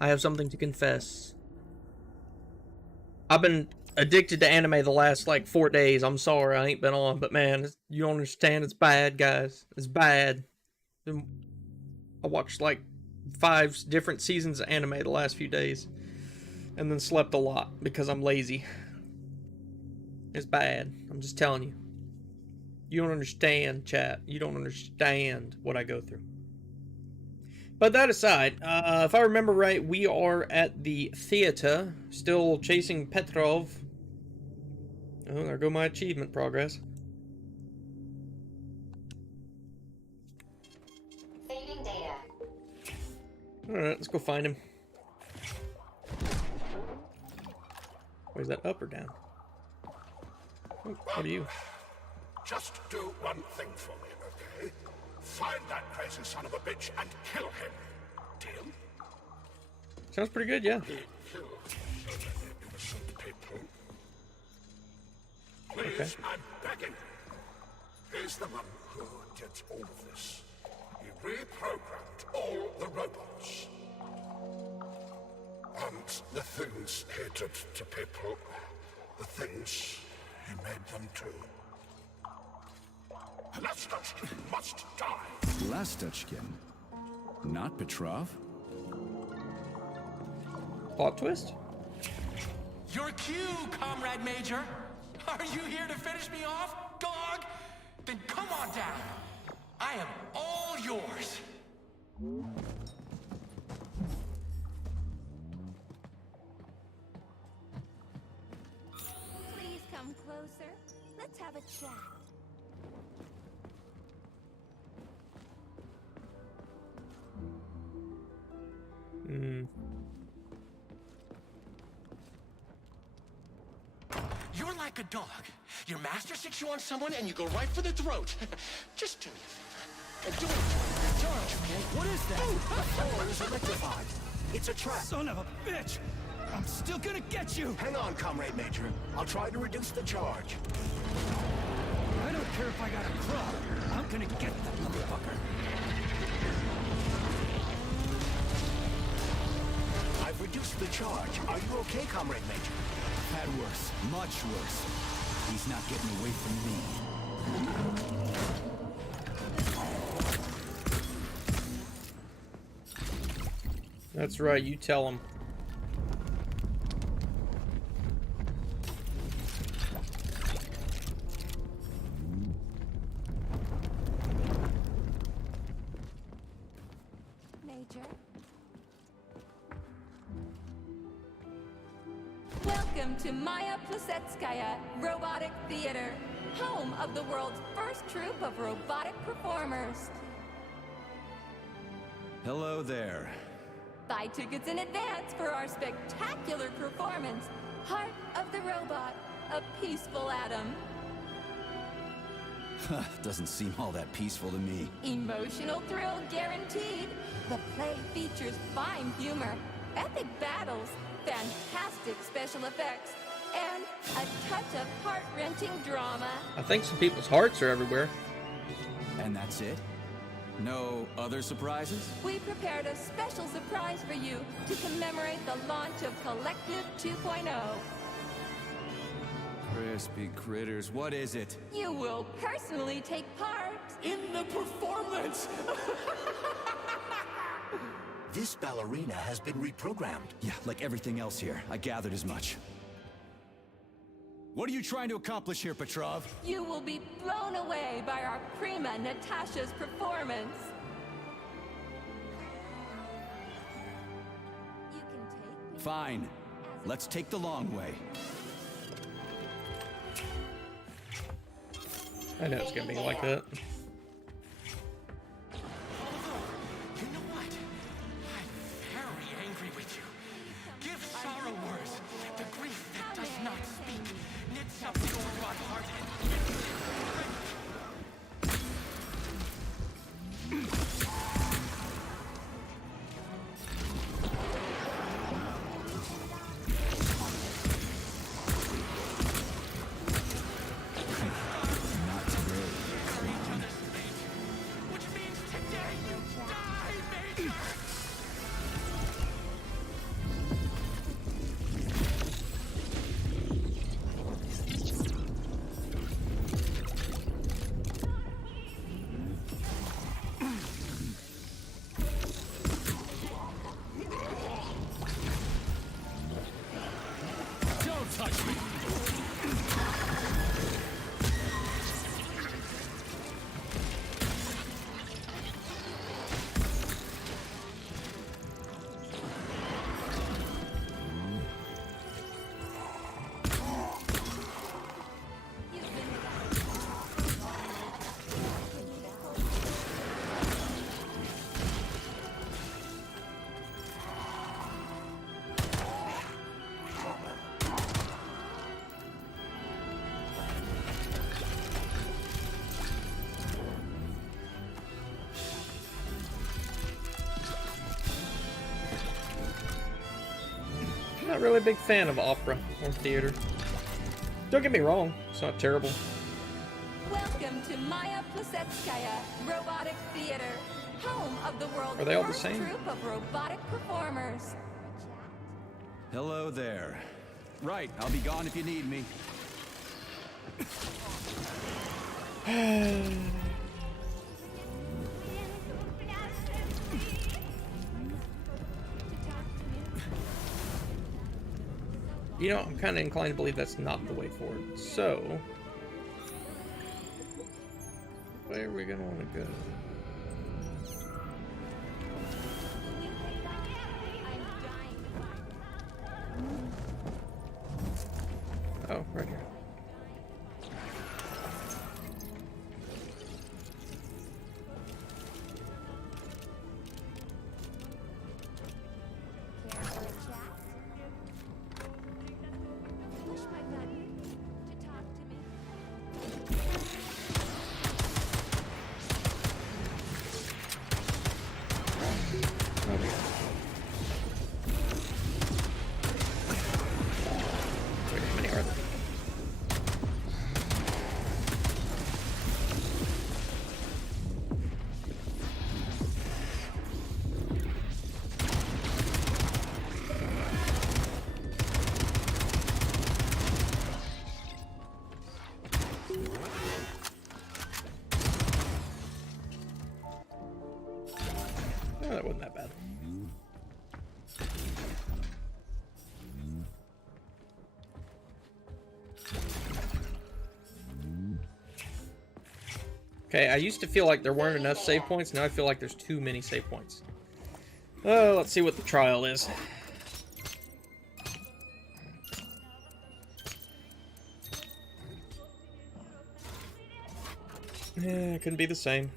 I have something to confess. I've been addicted to anime the last like 4 days. I'm sorry I ain't been on, but man, you don't understand. It's bad, guys. It's bad. I watched like 5 different seasons of anime the last few days, and then slept a lot because I'm lazy. It's bad. I'm just telling you. You don't understand, chat. You don't understand what I go through. But that aside, if I remember right, we are at the theater, still chasing Petrov. Oh, there go my achievement progress. Saving data. Alright, let's go find him. Wait, is that up or down? Oh, what are you? Just do one thing for me, okay? Find that crazy son of a bitch and kill him. Deal? Sounds pretty good, yeah. He killed so many innocent people. Please, Okay. I'm begging you. He's the one who did all of this. He reprogrammed all the robots. And the things he did to people, the things he made them do. Lastotchkin must die. Lastotchkin? Not Petrov? Plot twist? Your cue, Comrade Major! Are you here to finish me off, dog? Then come on down. I am all yours. Please come closer. Let's have a chat. You're like a dog. Your master sticks you on someone and you go right for the throat. Just do it. Do it for your charge, okay? What is that? The floor is electrified. It's a trap. Son of a bitch! I'm still gonna get you! Hang on, Comrade Major. I'll try to reduce the charge. I don't care if I got a club. I'm gonna get that motherfucker. I've reduced the charge. Are you okay, Comrade Major? Had worse. Much worse. He's not getting away from me. That's right, you tell him. Major. Welcome to Maya Plesetskaya Robotic Theater, home of the world's first troupe of robotic performers. Hello there. Buy tickets in advance for our spectacular performance, Heart of the Robot, a peaceful atom. Doesn't seem all that peaceful to me. Emotional thrill guaranteed. The play features fine humor, epic battles, fantastic special effects, and a touch of heart-wrenching drama. I think some people's hearts are everywhere. And that's it? No other surprises? We prepared a special surprise for you to commemorate the launch of Collective 2.0. Crispy critters, what is it? You will personally take part In the performance! This ballerina has been reprogrammed. Yeah, like everything else here. I gathered as much. What are you trying to accomplish here, Petrov? You will be blown away by our prima Natasha's performance. You can take me Fine. Let's take the long way. I know it's gonna be like that. You know what? I'm very angry with you. Give sorrow words. The grief that does not speak. Knits up the overwrought heart Not today. not really a big fan of opera or theater. Don't get me wrong, it's not terrible. Welcome to Maya Plesetskaya Robotic Theater, home of the world's Are they all the first same? troupe of robotic performers. Hello there. Right, I'll be gone if you need me. You know, I'm kind of inclined to believe that's not the way forward. So, where are we gonna want to go? Oh, right here. Care for a chat? Push my button to talk to me. Wait, how many are there? Oh, that wasn't that bad. Okay, I used to feel like there weren't enough save points. Now I feel like there's too many save points. Oh, let's see what the trial is. Yeah, it couldn't be the same.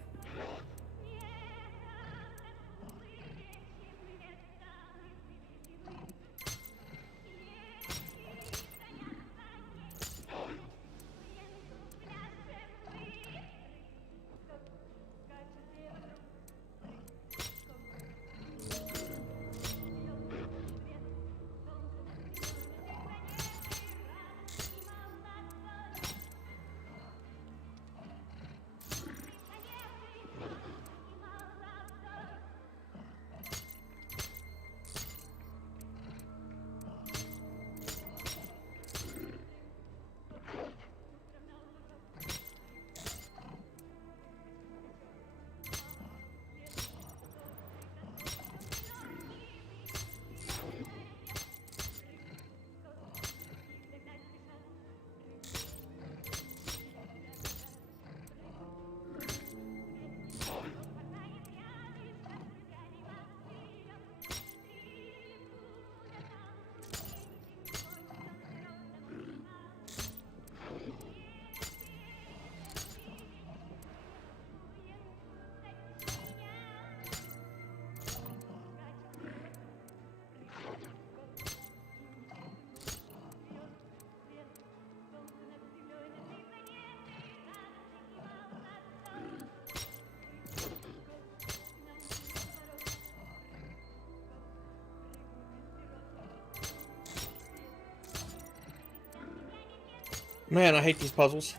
Man, I hate these puzzles.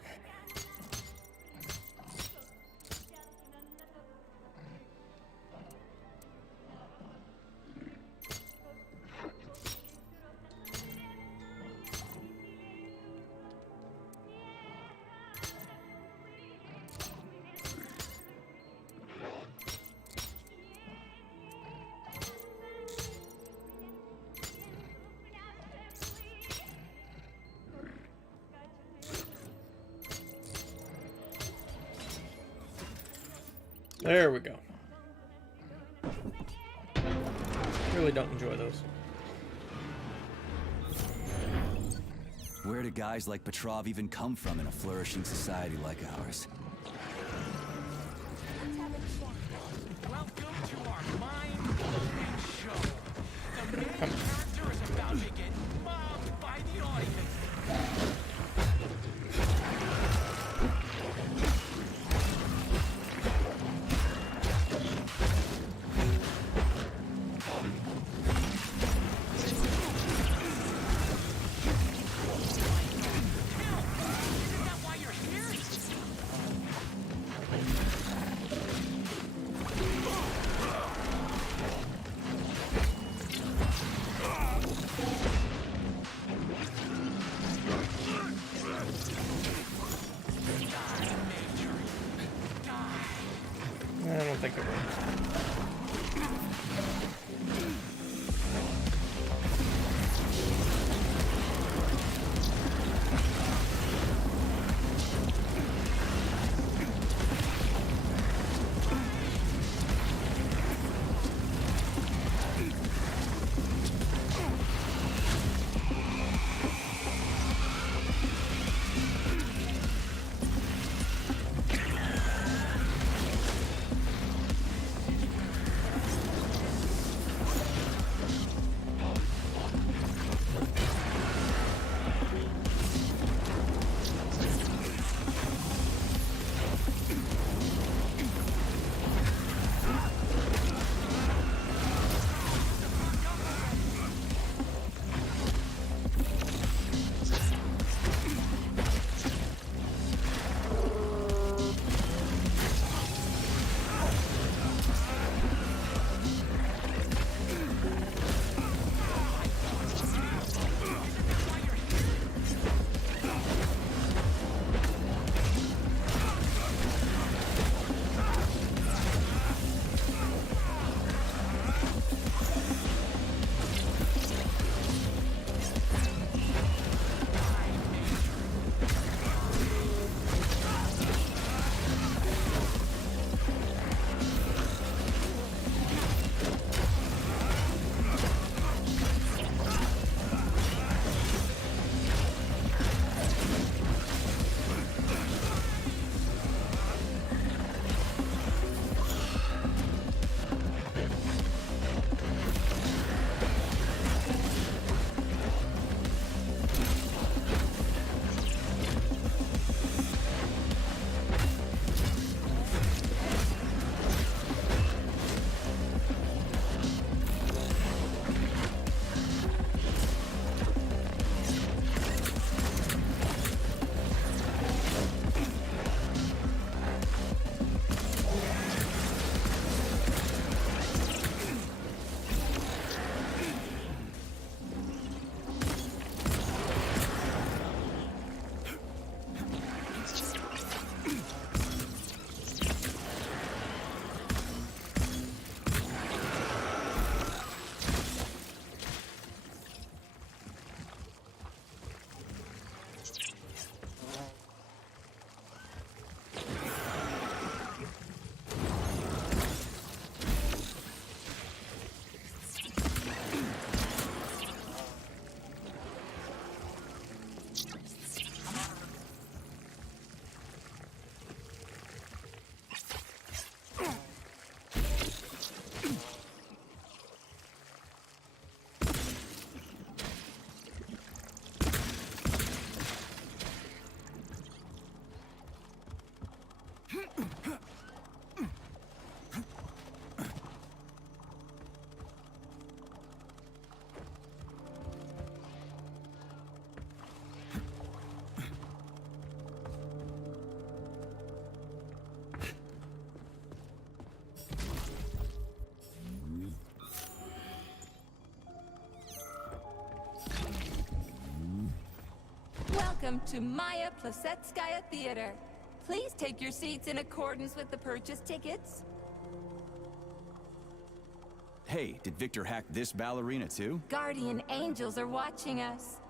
There we go. Really don't enjoy those. Where do guys like Petrov even come from in a flourishing society like ours? Welcome to our mind-blowing show. The main character is about to get mobbed by the audience. welcome to Maya Plasetskaya Theater. Please take your seats in accordance with the purchase tickets. Hey, did Victor hack this ballerina too? Guardian angels are watching us.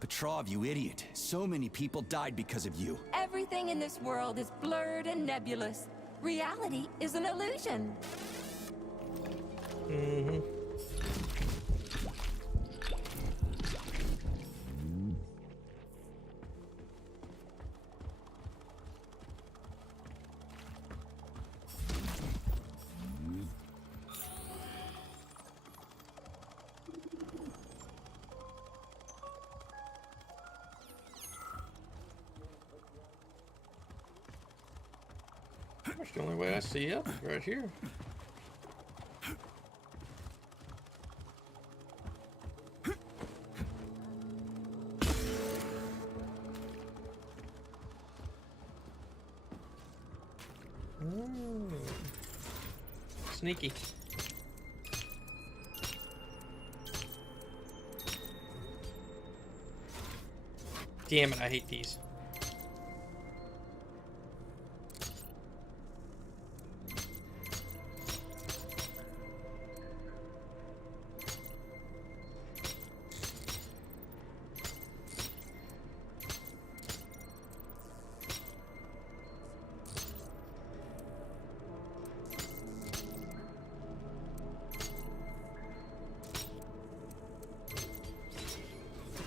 Petrov, you idiot. So many people died because of you. Everything in this world is blurred and nebulous. Reality is an illusion. That's the only way I see it, right here. Sneaky. Damn it, I hate these.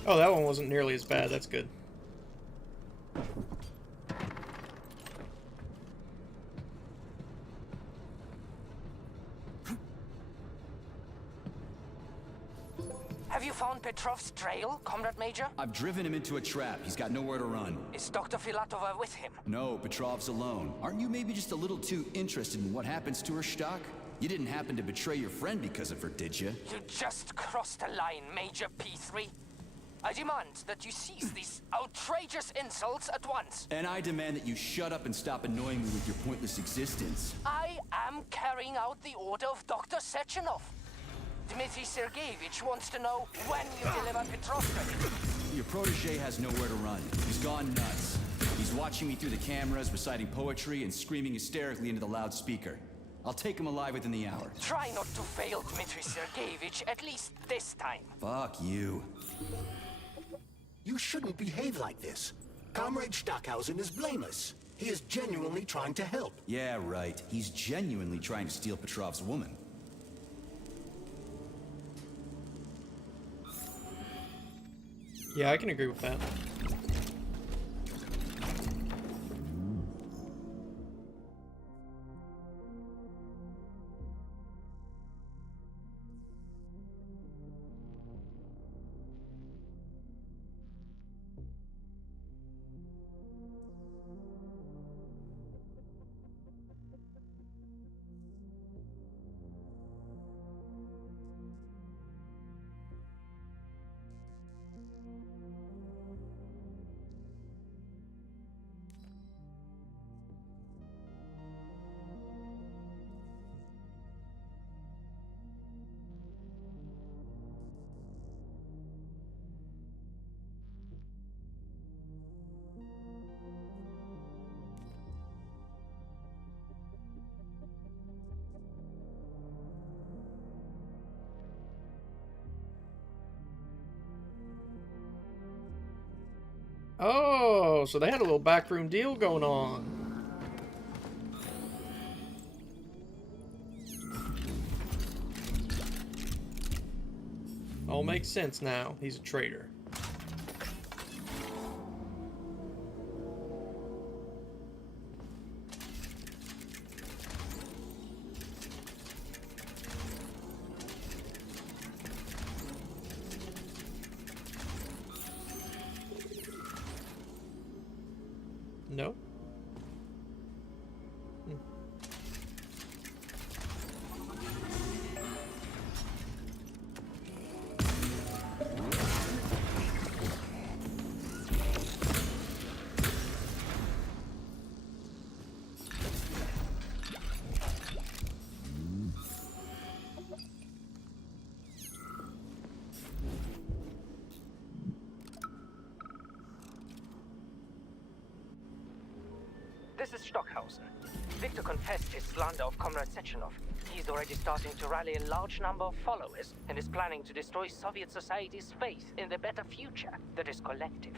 Oh, that one wasn't nearly as bad. That's good. Have you found Petrov's trail, Comrade Major? I've driven him into a trap. He's got nowhere to run. Is Dr. Filatova with him? No, Petrov's alone. Aren't you maybe just a little too interested in what happens to her, Stock? You didn't happen to betray your friend because of her, did you? You just crossed the line, Major P3. I demand that you cease these outrageous insults at once. And I demand that you shut up and stop annoying me with your pointless existence. I am carrying out the order of Dr. Sechenov. Dmitry Sergeyevich wants to know when you deliver Petrovka. Your protege has nowhere to run. He's gone nuts. He's watching me through the cameras, reciting poetry, and screaming hysterically into the loudspeaker. I'll take him alive within the hour. Try not to fail, Dmitry Sergeyevich, at least this time. Fuck you. You shouldn't behave like this. Comrade Stockhausen is blameless. He is genuinely trying to help. Yeah, right. He's genuinely trying to steal Petrov's woman. Yeah, I can agree with that. Oh, so they had a little backroom deal going on. All makes sense now. He's a traitor. No? This is Stockhausen. Victor confessed his slander of Comrade Sechenov. He's already starting to rally a large number of followers and is planning to destroy Soviet society's faith in the better future that is collective.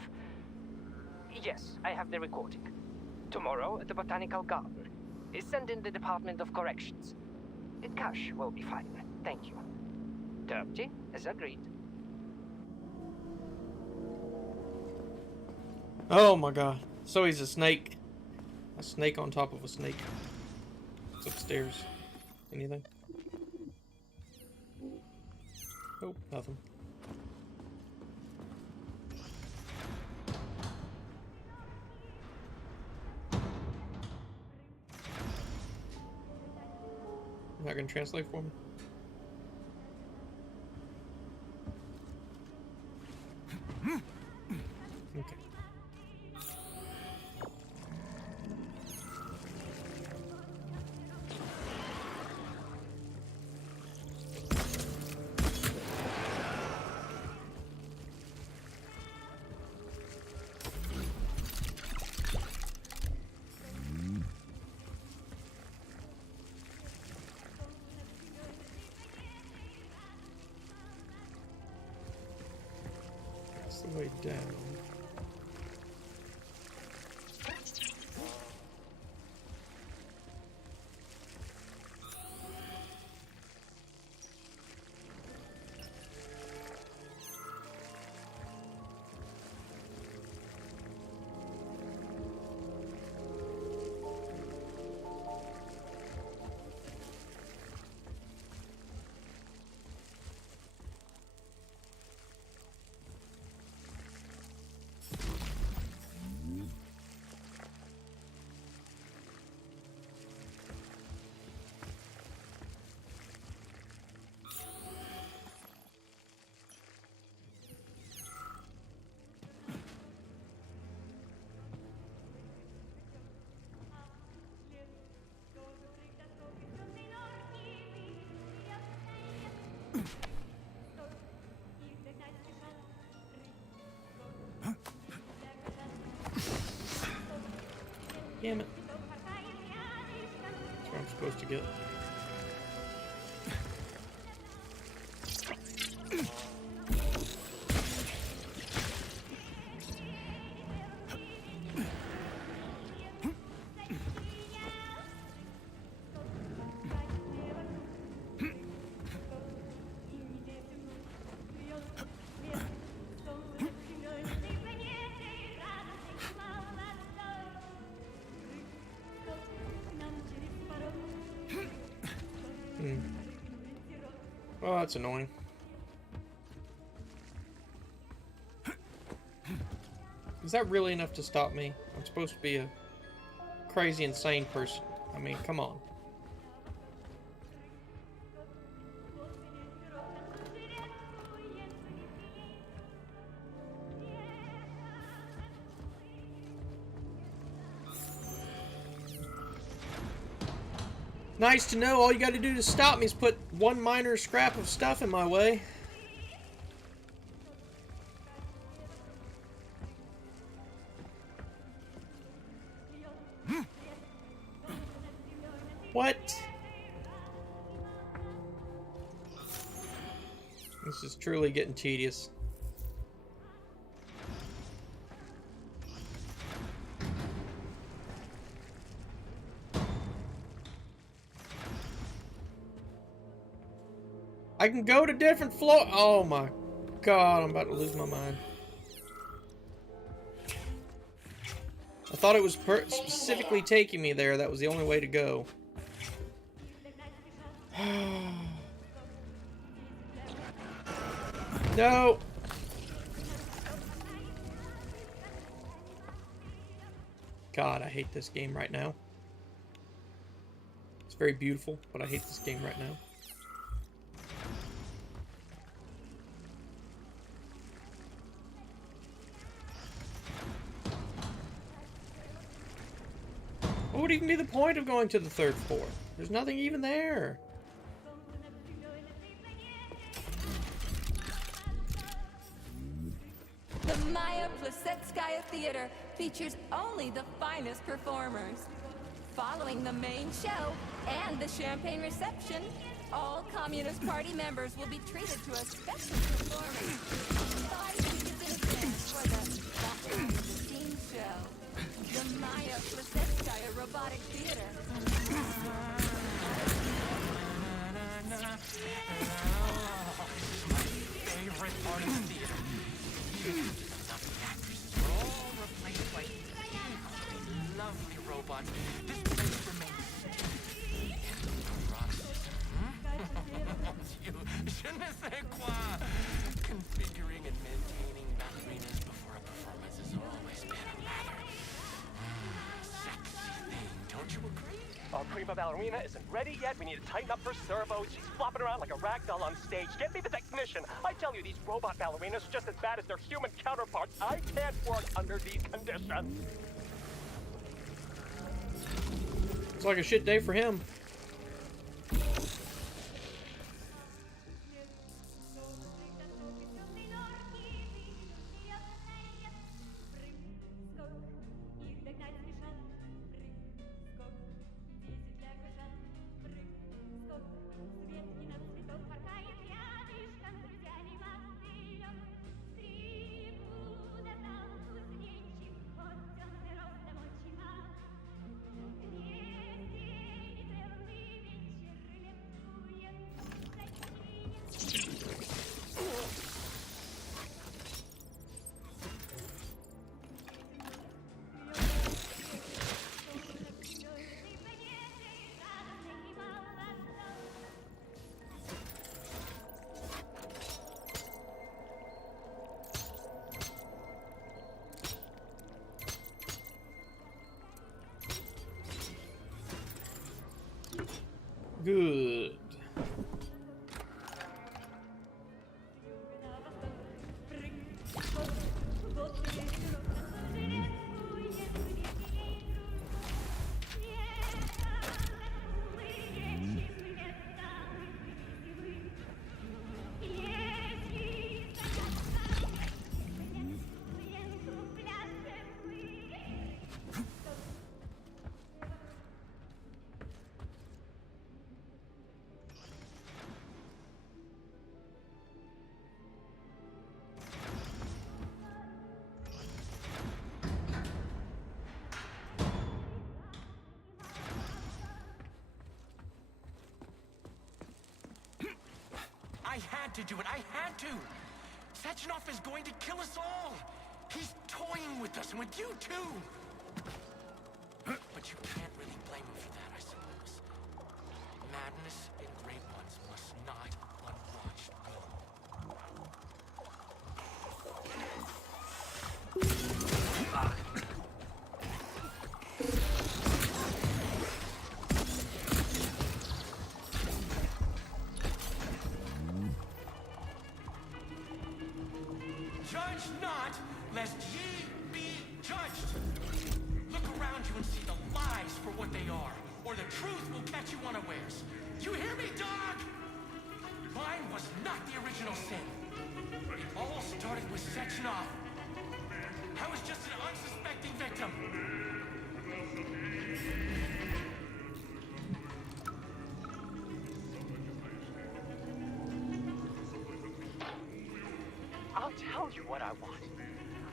Yes, I have the recording. Tomorrow at the Botanical Garden. Send in the Department of Corrections. Cash will be fine. Thank you. Dirty is agreed. Oh my god. So he's a snake. A snake on top of a snake. It's upstairs. Anything? Nope, nothing. You're not gonna translate for me? Okay. That's the way down. Damn it. That's what I'm supposed to get. Oh, that's annoying. Is that really enough to stop me? I'm supposed to be a crazy, insane person. I mean, come on. Nice to know all you gotta do to stop me is put one minor scrap of stuff in my way. What? This is truly getting tedious. I can go to different floor. Oh my god, I'm about to lose my mind. I thought it was specifically taking me there. That was the only way to go. No. God, I hate this game right now. It's very beautiful, but I hate this game right now. What would even be the point of going to the third floor? There's nothing even there. The Maya Plasetskaya Theater features only the finest performers. Following the main show and the champagne reception, all Communist Party members will be treated to a special performance 5 weeks in advance for the behind the scenes show. The Maya Plasetskaya Robotic Theater. Favorite part of the theater. The actresses were all replaced by lovely robots. This place remains still and paroxysm. Je ne sais quoi. Configuring and maintaining ballerinas before a performance has always been a rather sexy thing. Don't you agree? Our prima ballerina isn't ready yet. We need to tighten up her servos. She's flopping around like a rag doll on stage. Get me the technician. I tell you, these robot ballerinas are just as bad as their human counterparts. I can't work under these conditions. It's like a shit day for him. Good. I had to do it. I had to. Sechenov is going to kill us all. He's toying with us, and with you too. But you can't really blame him for that, I suppose. Madness in Great Ones must not unwatched go. Judge not, lest ye be judged. Look around you and see the lies for what they are, or the truth will catch you unawares. You hear me, dog? Mine was not the original sin. It all started with Sechenov. I was just an unsuspecting victim. I'll tell you what I want.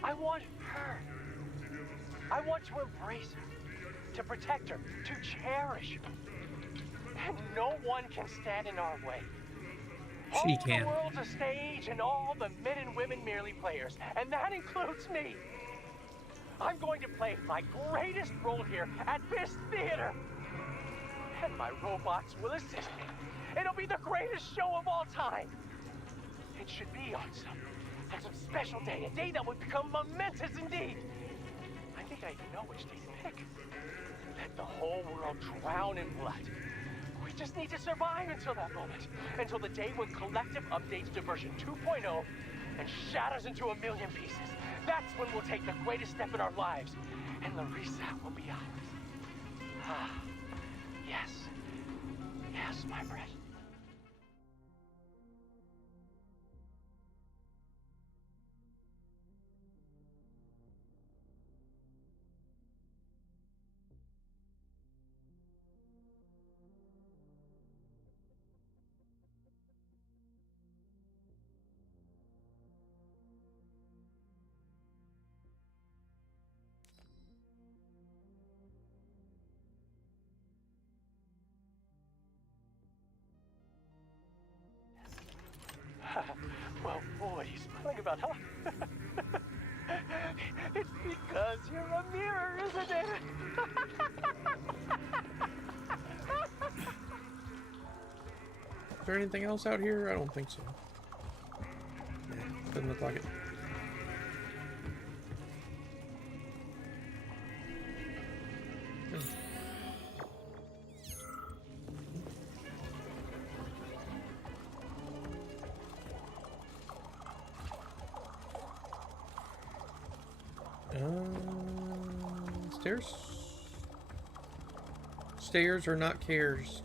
I want her. I want to embrace her, to protect her, to cherish her. And no one can stand in our way. She All can. the world's a stage, and all the men and women merely players, and that includes me. I'm going to play my greatest role here at this theater. And my robots will assist me. It'll be the greatest show of all time. It should be on some special day, a day that would become momentous indeed. I think I even know which day to pick. Let the whole world drown in blood. We just need to survive until that moment. Until the day when Collective updates to version 2.0 and shatters into a million pieces. That's when we'll take the greatest step in our lives. And the reset will be ours. Ah, yes. Yes, my friend. Well, what are you smiling about, huh? It's because you're a mirror, isn't it? Is there anything else out here? I don't think so. Nah, doesn't look like it. Stairs? Stairs are not cares.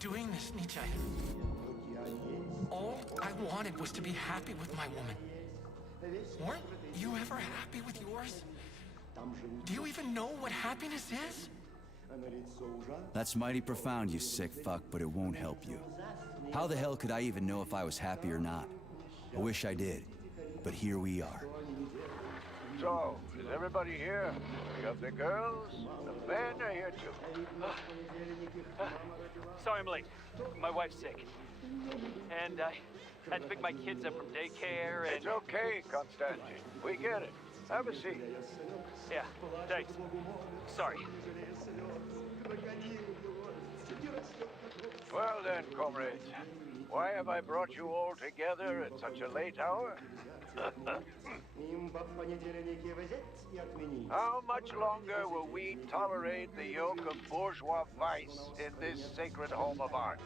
Doing this, Nietzsche. All I wanted was to be happy with my woman. Weren't you ever happy with yours? Do you even know what happiness is? That's mighty profound, you sick fuck, but it won't help you. How the hell could I even know if I was happy or not? I wish I did, but here we are. So, is everybody here? We got the girls, the men are here too. Sorry I'm late. My wife's sick. And I had to pick my kids up from daycare and... It's okay, Constantine. We get it. Have a seat. Yeah, thanks. Sorry. Well then, comrades. Why have I brought you all together at such a late hour? How much longer will we tolerate the yoke of bourgeois vice in this sacred home of art?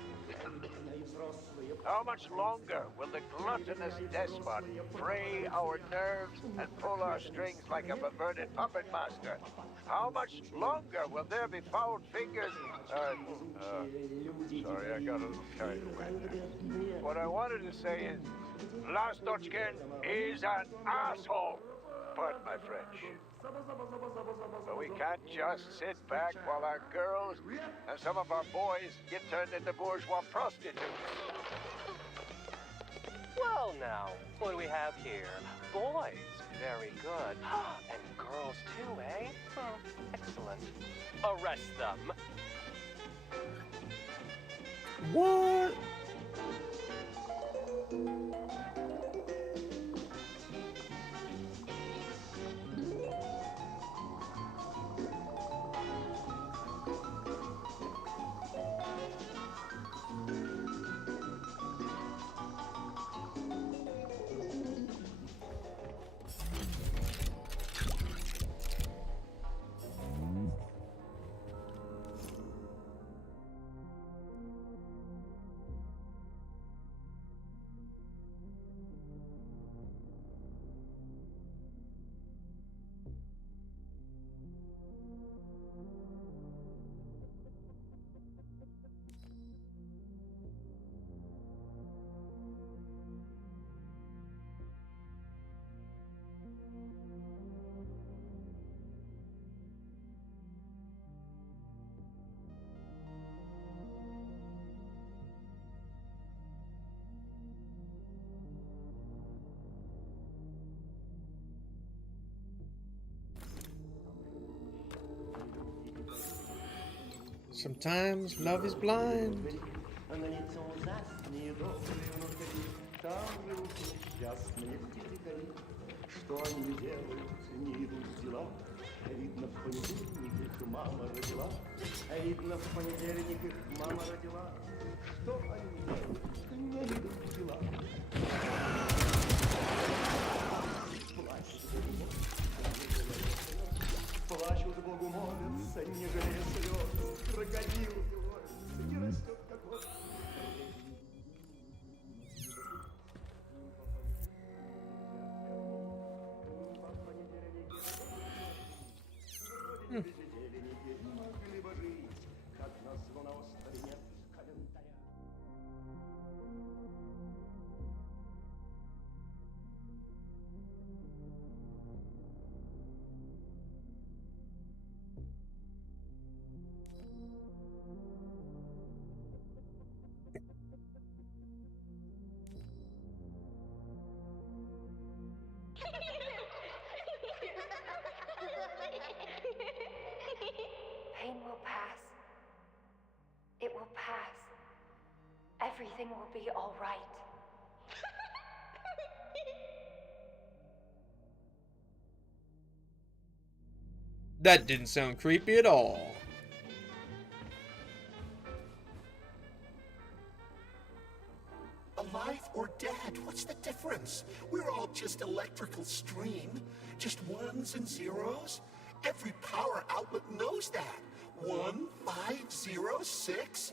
How much longer will the gluttonous despot fray our nerves and pull our strings like a perverted puppet master? How much longer will there be foul fingers? Sorry, I got a little carried away there. What I wanted to say is, Lastochkin is an asshole. Pardon my French. But we can't just sit back while our girls and some of our boys get turned into bourgeois prostitutes. Well now, what do we have here? Boys, very good. And girls too, eh? Well, excellent. Arrest them. What? Sometimes love is blind. Плачут Богу молятся, не жалея слез. Крокодил белой, не растет, как вот. Как назло на острове нет календаря. Pain will pass. It will pass. Everything will be all right. That didn't sound creepy at all. Alive or dead, what's the difference? We're all just electrical stream. Just ones and zeros. Every power outlet knows that. 1506?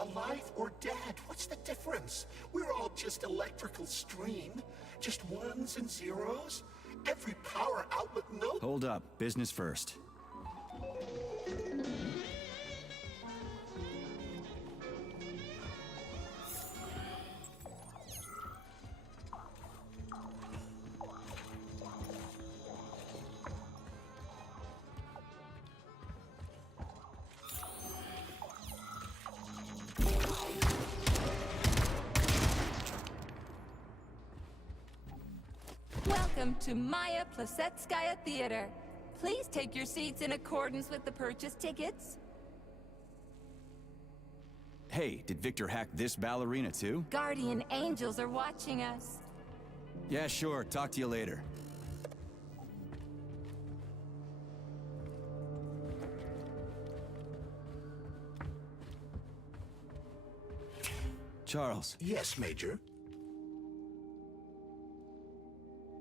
Alive or dead, what's the difference? We're all just electrical stream. Just ones and zeros. Every power outlet knows. Hold up. Business first. Welcome to Maya Plasetskaya Theater. Please take your seats in accordance with the purchase tickets. Hey, did Victor hack this ballerina too? Guardian angels are watching us. Yeah, sure. Talk to you later. Charles, Yes, Major.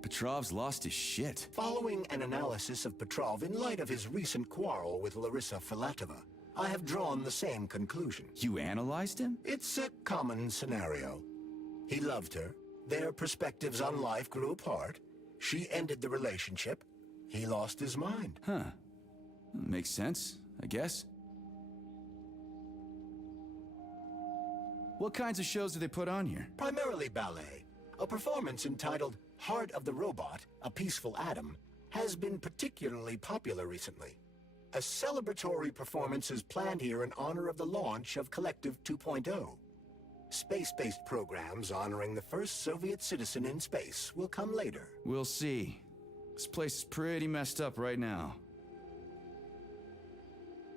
Petrov's lost his shit. Following an analysis of Petrov in light of his recent quarrel with Larissa Filatova, I have drawn the same conclusion. You analyzed him? It's a common scenario. He loved her. Their perspectives on life grew apart. She ended the relationship. He lost his mind. Huh. Makes sense, I guess. What kinds of shows do they put on here? Primarily ballet. A performance entitled Heart of the Robot, A Peaceful Atom, has been particularly popular recently. A celebratory performance is planned here in honor of the launch of Collective 2.0. Space-based programs honoring the first Soviet citizen in space will come later. We'll see. This place is pretty messed up right now.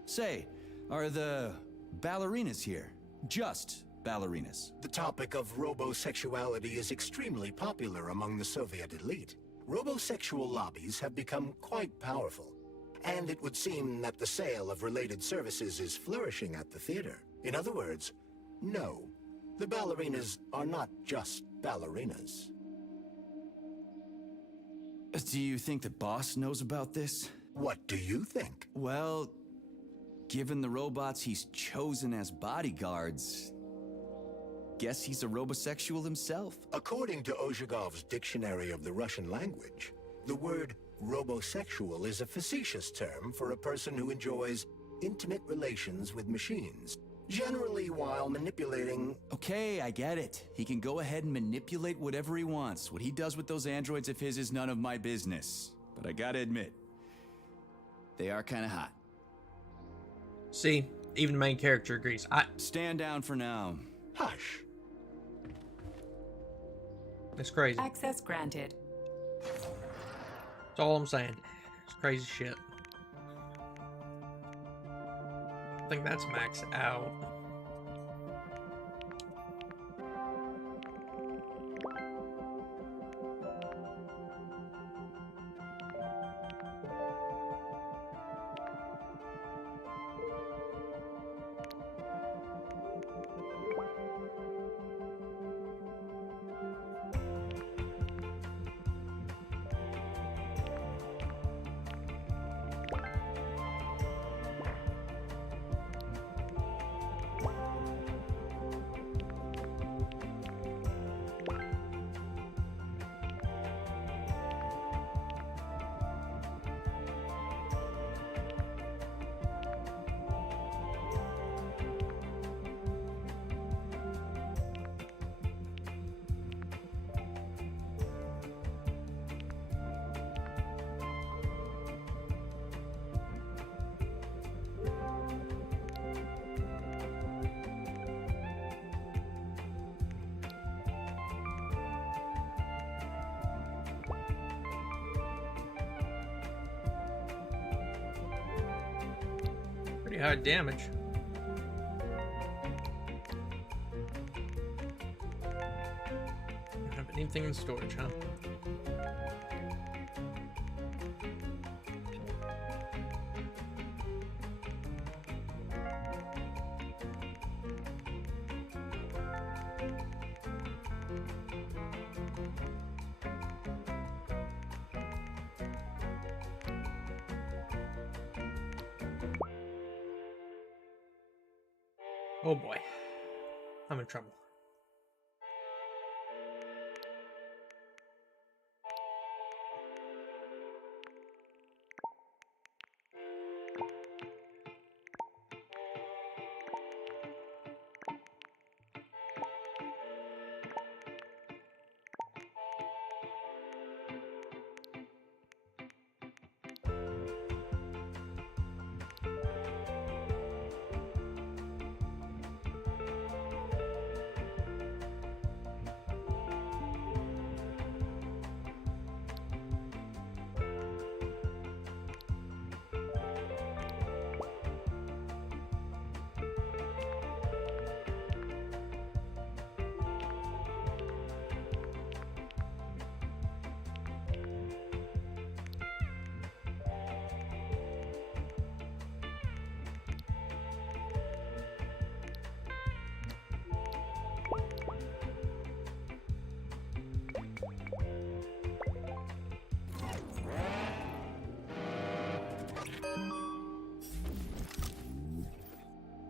Say, are the ballerinas here? Just ballerinas? The topic of robosexuality is extremely popular among the Soviet elite. Robosexual lobbies have become quite powerful, and it would seem that the sale of related services is flourishing at the theater. In other words, no, the ballerinas are not just ballerinas. Do you think the boss knows about this? What do you think? Well, given the robots he's chosen as bodyguards, guess he's a robosexual himself. According to Ozhigov's Dictionary of the Russian Language, the word robosexual is a facetious term for a person who enjoys intimate relations with machines, generally while manipulating... Okay, I get it. He can go ahead and manipulate whatever he wants. What he does with those androids of his is none of my business. But I gotta admit, they are kinda hot. See, even the main character agrees. Stand down for now. Hush. That's crazy. Access granted. That's all I'm saying. It's crazy shit. I think that's maxed out. Pretty high damage. Don't have anything in storage, huh? Oh boy, I'm in trouble.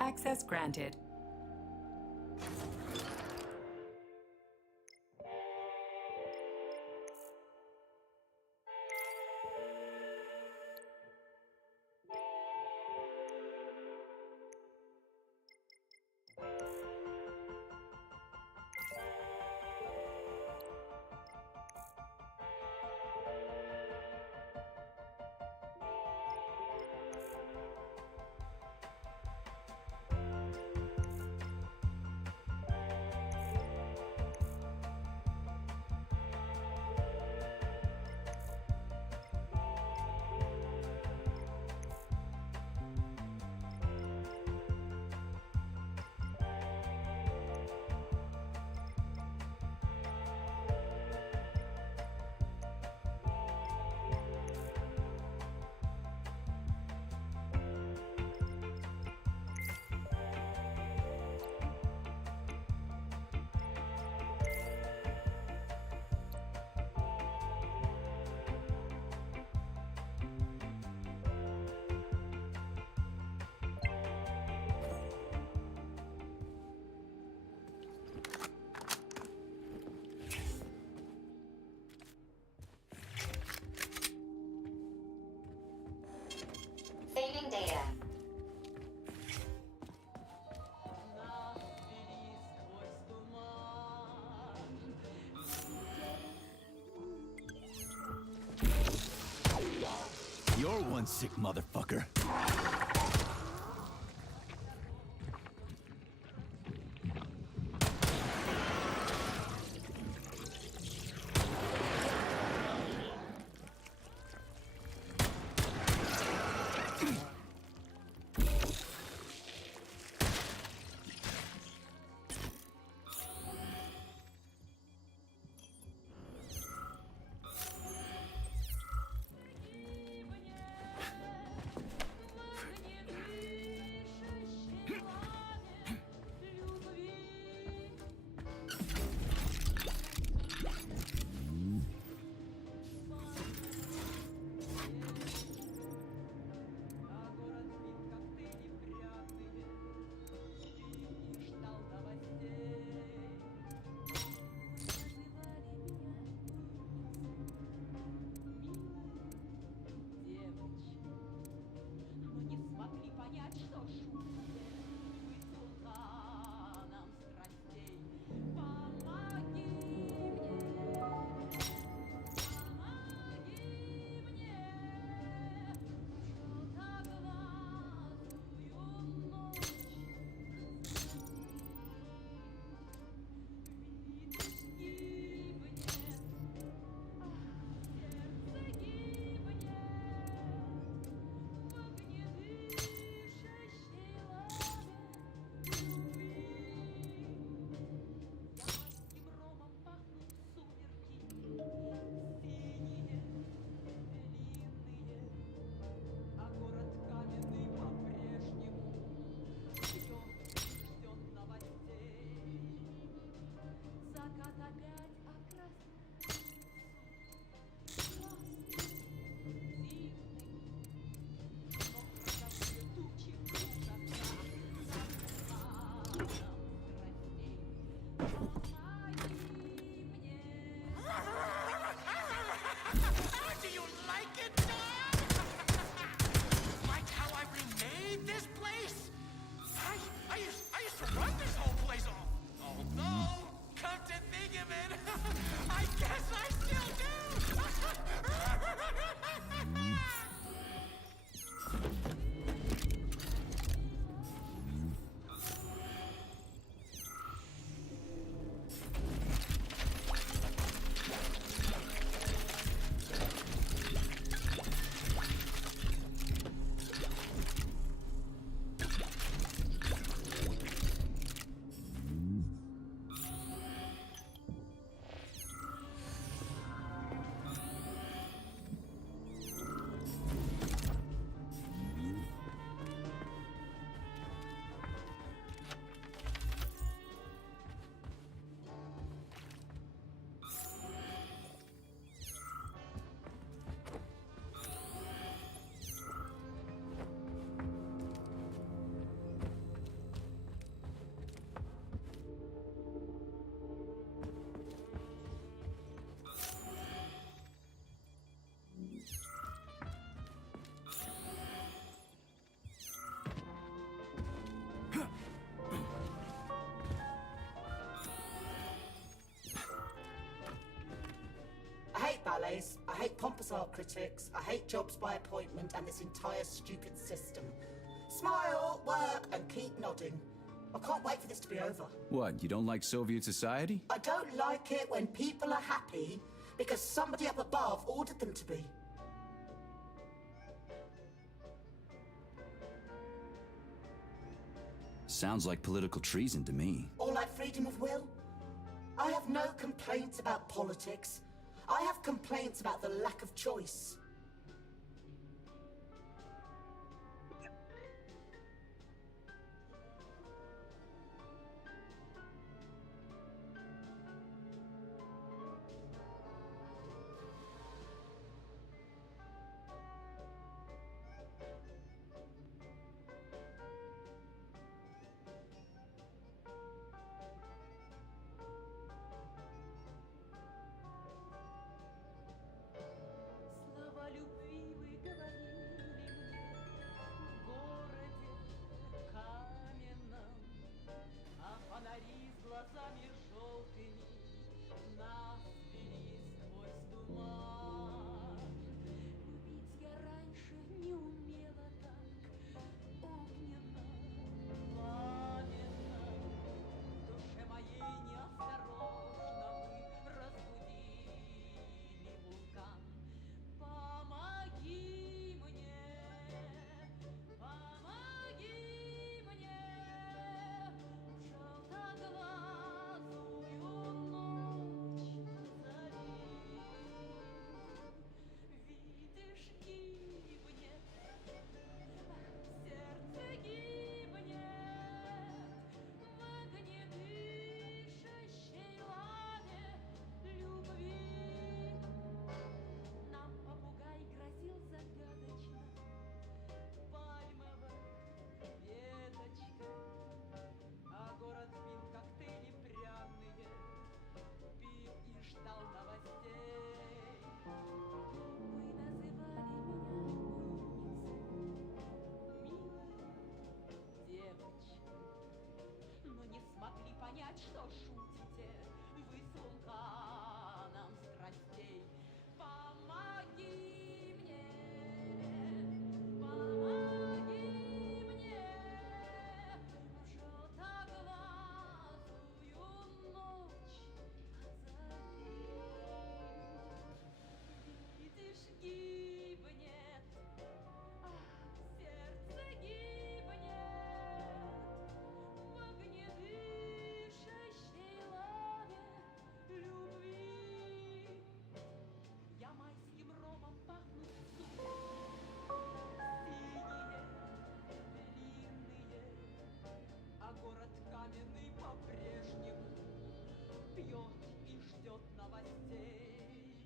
Access granted. Saving data. You're one sick motherfucker. hate pompous art critics, I hate jobs by appointment and this entire stupid system. Smile, work, and keep nodding. I can't wait for this to be over. What, you don't like Soviet society? I don't like it when people are happy because somebody up above ordered them to be. Sounds like political treason to me. Or like freedom of will. I have no complaints about politics. I have complaints about the lack of choice. Слова любви вы говорили мне в городе каменном, а фонари с глазами желтыми нас вели сквозь туман. Любить я раньше не умела так огненно, пламенно. В душе моей неосторожно вы разбудили вулкан. Помоги мне, в желтоглазую ночь позови. Видишь, гибнет, сердце гибнет в огнедышащей лаве любви. Нам попугай грозил загадочно пальмовой веточкой, а город пил коктейли пряные, пил и ждал новостей. Вы называли меня умницей, милой девочкой, но не смогли понять, что шутите вы с вулканом страстей. Помоги мне, в желтоглазую ночь позови. Видишь, гибнет, сердце гибнет в огнедышащей лаве любви. Я майским ромом пахну сумки, синие, длинные, а город каменный по-прежнему пьет и ждет новостей.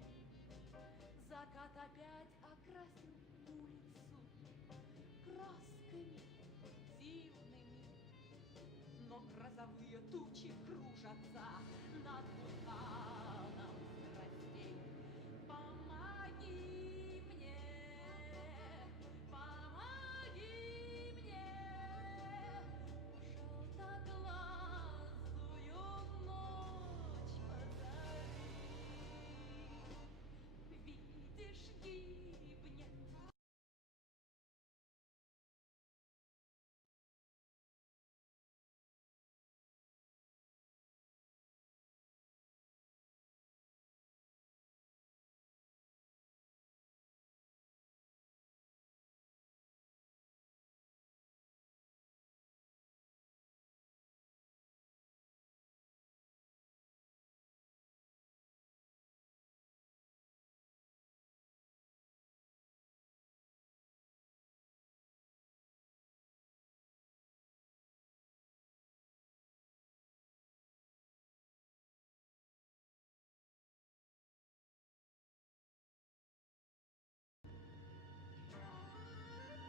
Закат опять окрасил улицу красками дивными, но грозовые тучи кружатся над вулканом страстей. Помоги мне, в желтоглазую ночь позови. Видишь, гибнет.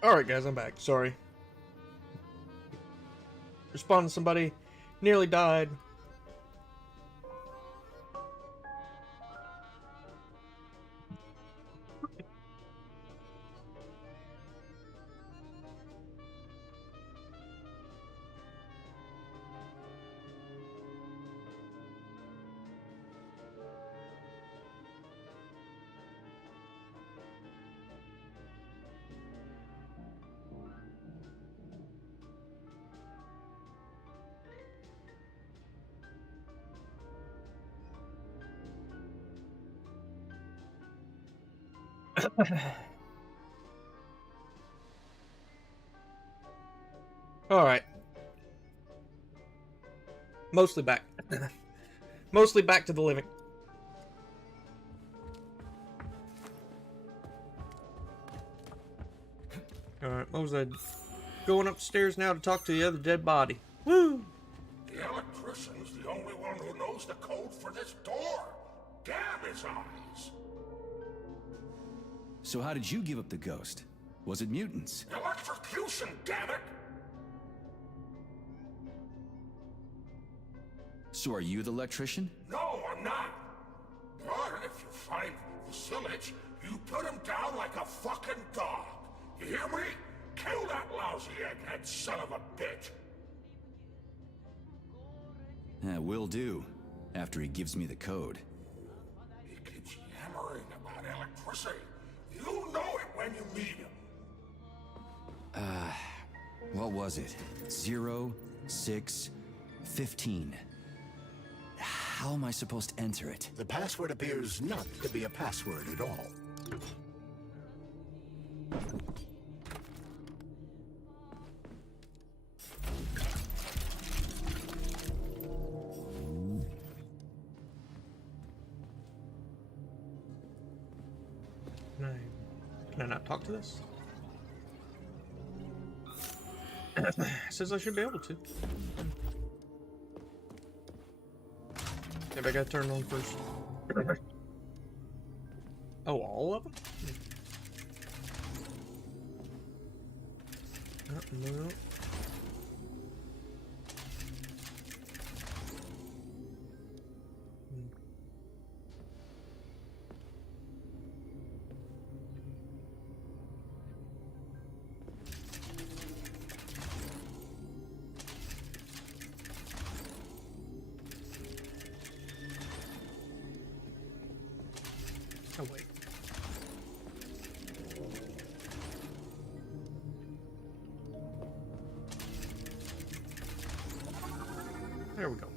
Alright, guys, I'm back. Sorry. Respond to somebody. Nearly died. All right. Mostly back. Mostly back to the living. Alright, what was I? Going upstairs now to talk to the other dead body. Woo! The electrician's the only one who knows the code for this door. Damn his eyes! So how did you give up the ghost? Was it mutants? Electrocution, damn it! So are you the electrician? No, I'm not. But if you find Vasilich, you put him down like a fucking dog. You hear me? Kill that lousy egghead son of a bitch! Will do. After he gives me the code. He keeps yammering about electricity. You know it when you meet him. What was it? 0, 6, 15. How am I supposed to enter it? The password appears not to be a password at all. Can I not talk to this? Says I should be able to. Maybe I gotta turn it on first. Oh, all of them? No. Oh, wait. There we go.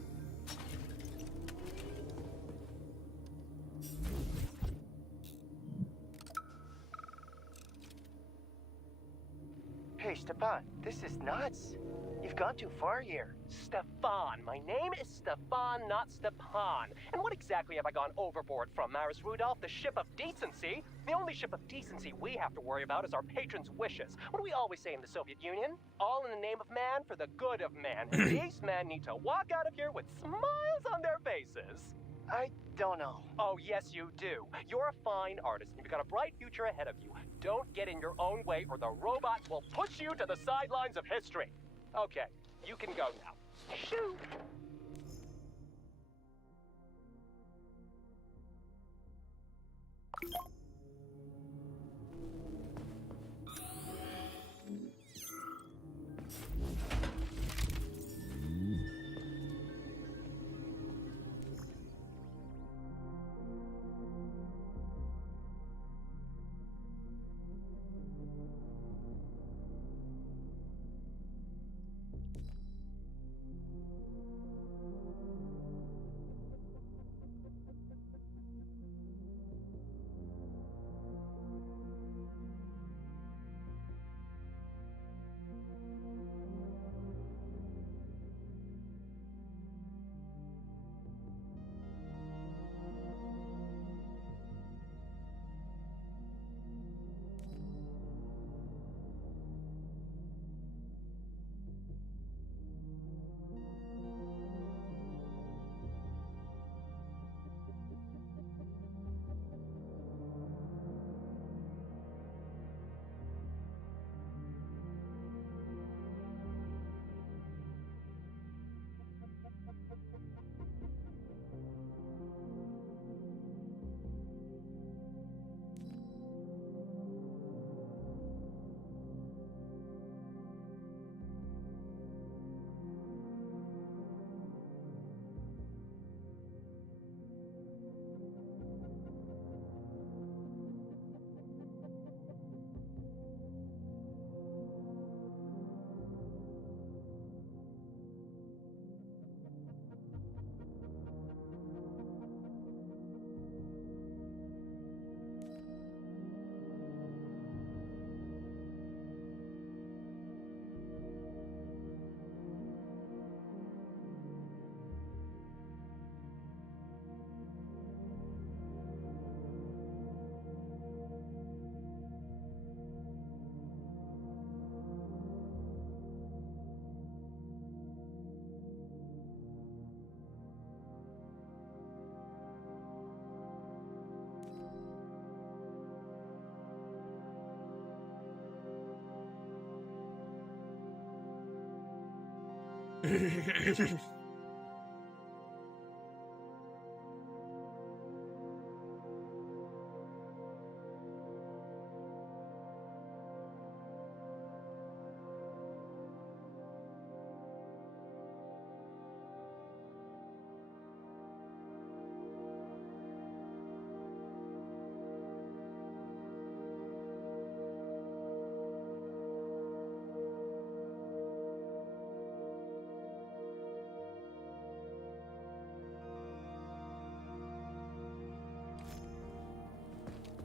Hey, Stefan, this is nuts. You've gone too far here. Stefan. My name is Stefan, not Stepan. And what exactly have I gone overboard from, Maris Rudolph? The ship of decency? The only ship of decency we have to worry about is our patrons' wishes. What do we always say in the Soviet Union? All in the name of man for the good of man. And these men need to walk out of here with smiles on their faces. I don't know. Oh, yes, you do. You're a fine artist, and you've got a bright future ahead of you. Don't get in your own way, or the robot will push you to the sidelines of history. Okay, you can go now. Shoot!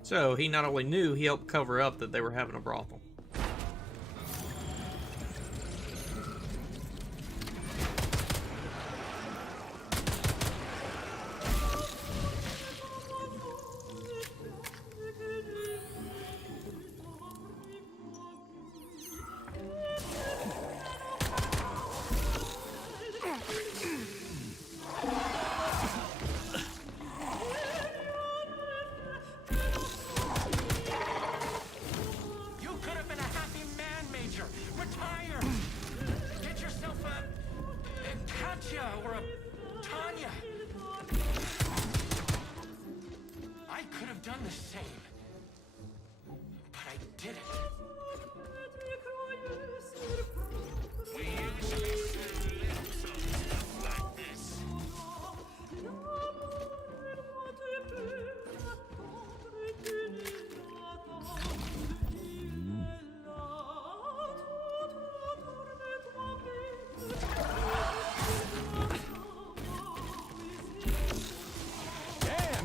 So he not only knew, he helped cover up that they were having a brothel.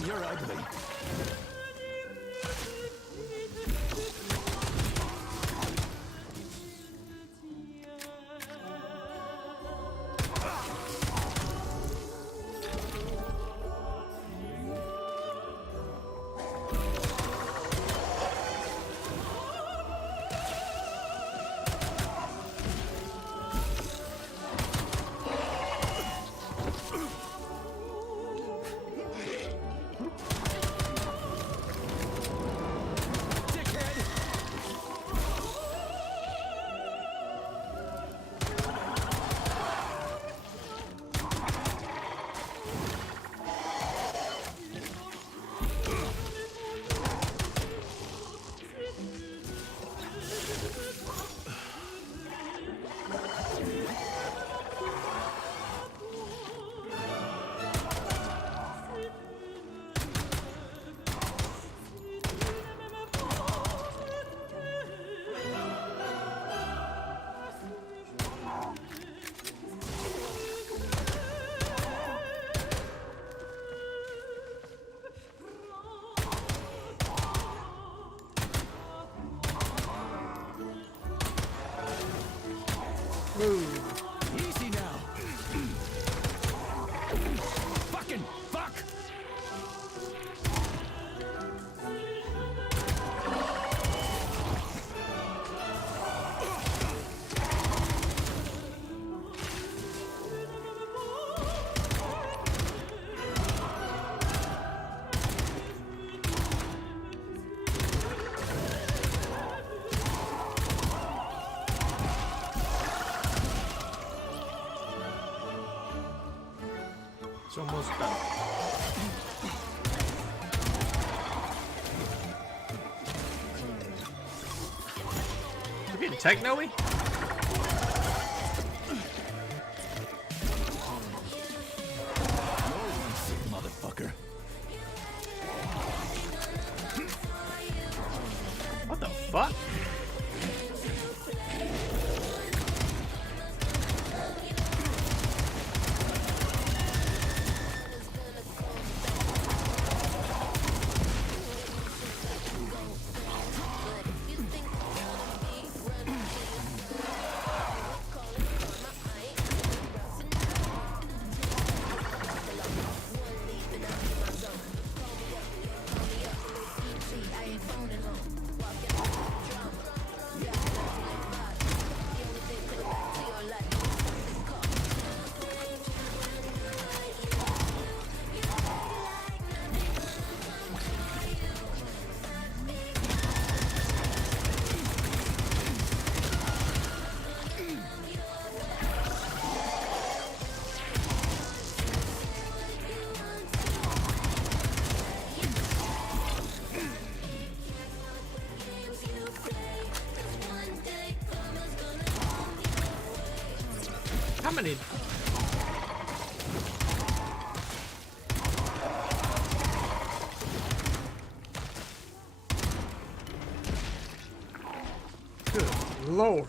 You're ugly. Easy now. Fucking fuck. It's almost done. We're getting techno-y? Motherfucker. What the fuck? How many? Good Lord.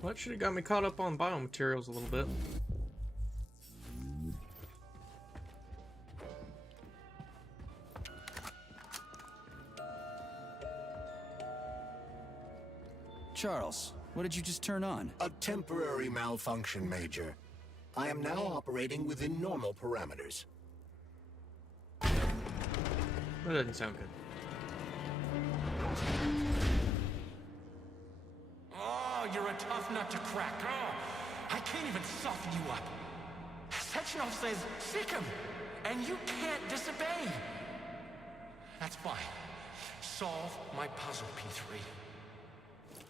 Well, that should have got me caught up on biomaterials a little bit. Charles, what did you just turn on? A temporary malfunction, Major. I am now operating within normal parameters. That doesn't sound good. Oh, you're a tough nut to crack. Oh, I can't even soften you up. Sechenov says, sick him, and you can't disobey. That's fine. Solve my puzzle, P3.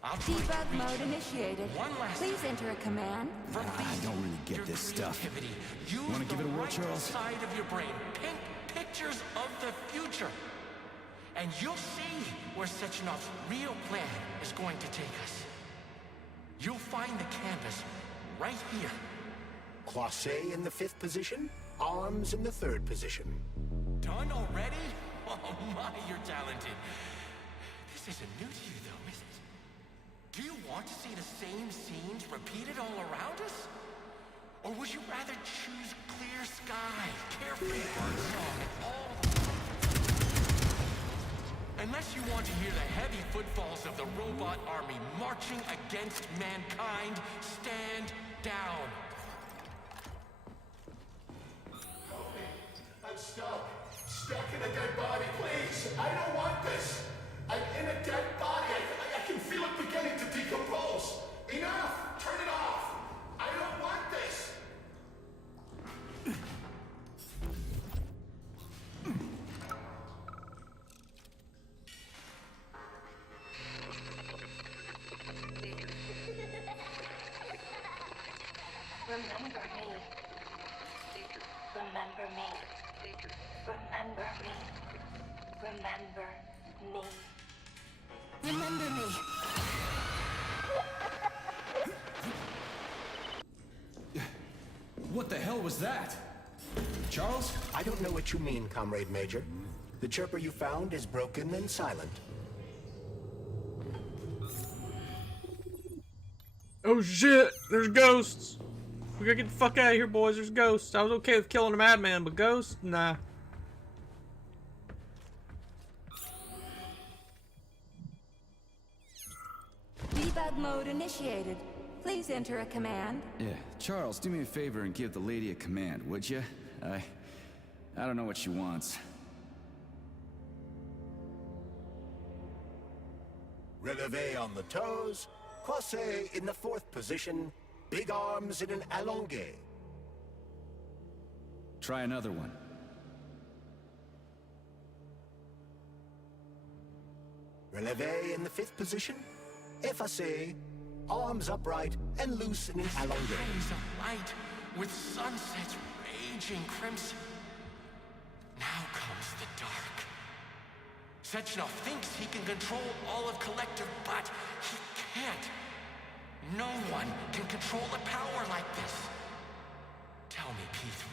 Debug mode initiated. Please enter a command. I don't really get this stuff. You want to give it a whirl, right Charles? Side of your brain. Paint pictures of the future. And you'll see where Sechenov's real plan is going to take us. You'll find the canvas right here. Croisset in the 5th position, arms in the 3rd position. Done already? Oh my, you're talented. This isn't new to you though, is it? Do you want to see the same scenes repeated all around us? Or would you rather choose clear sky, carefree birdsong, and all unless you want to hear the heavy footfalls of the robot army marching against mankind, stand down. Help me. I'm stuck. Stuck in a dead body, please. I don't want this. I'm in a dead body. I can feel it beginning to decompose. Enough! Turn it off! I don't want this! Remember me. Remember me. Remember me. Remember me. Remember me. What the hell was that? Charles? I don't know what you mean, Comrade Major. The chirper you found is broken and silent. Oh shit! There's ghosts! We gotta get the fuck out of here, boys. There's ghosts. I was okay with killing a madman, but ghosts? Nah. Debug Debug mode initiated. Please enter a command. Yeah, Charles, do me a favor and give the lady a command, would you? I don't know what she wants. Releve on the toes, croisé in the 4th position, big arms in an allongé. Try another one. Releve in the 5th position, effacé, arms upright and loose in an allongé. Rays of light with sunsets raging crimson. Now comes the dark. Sechenov thinks he can control all of Collective, but he can't. No one can control a power like this. Tell me, P3,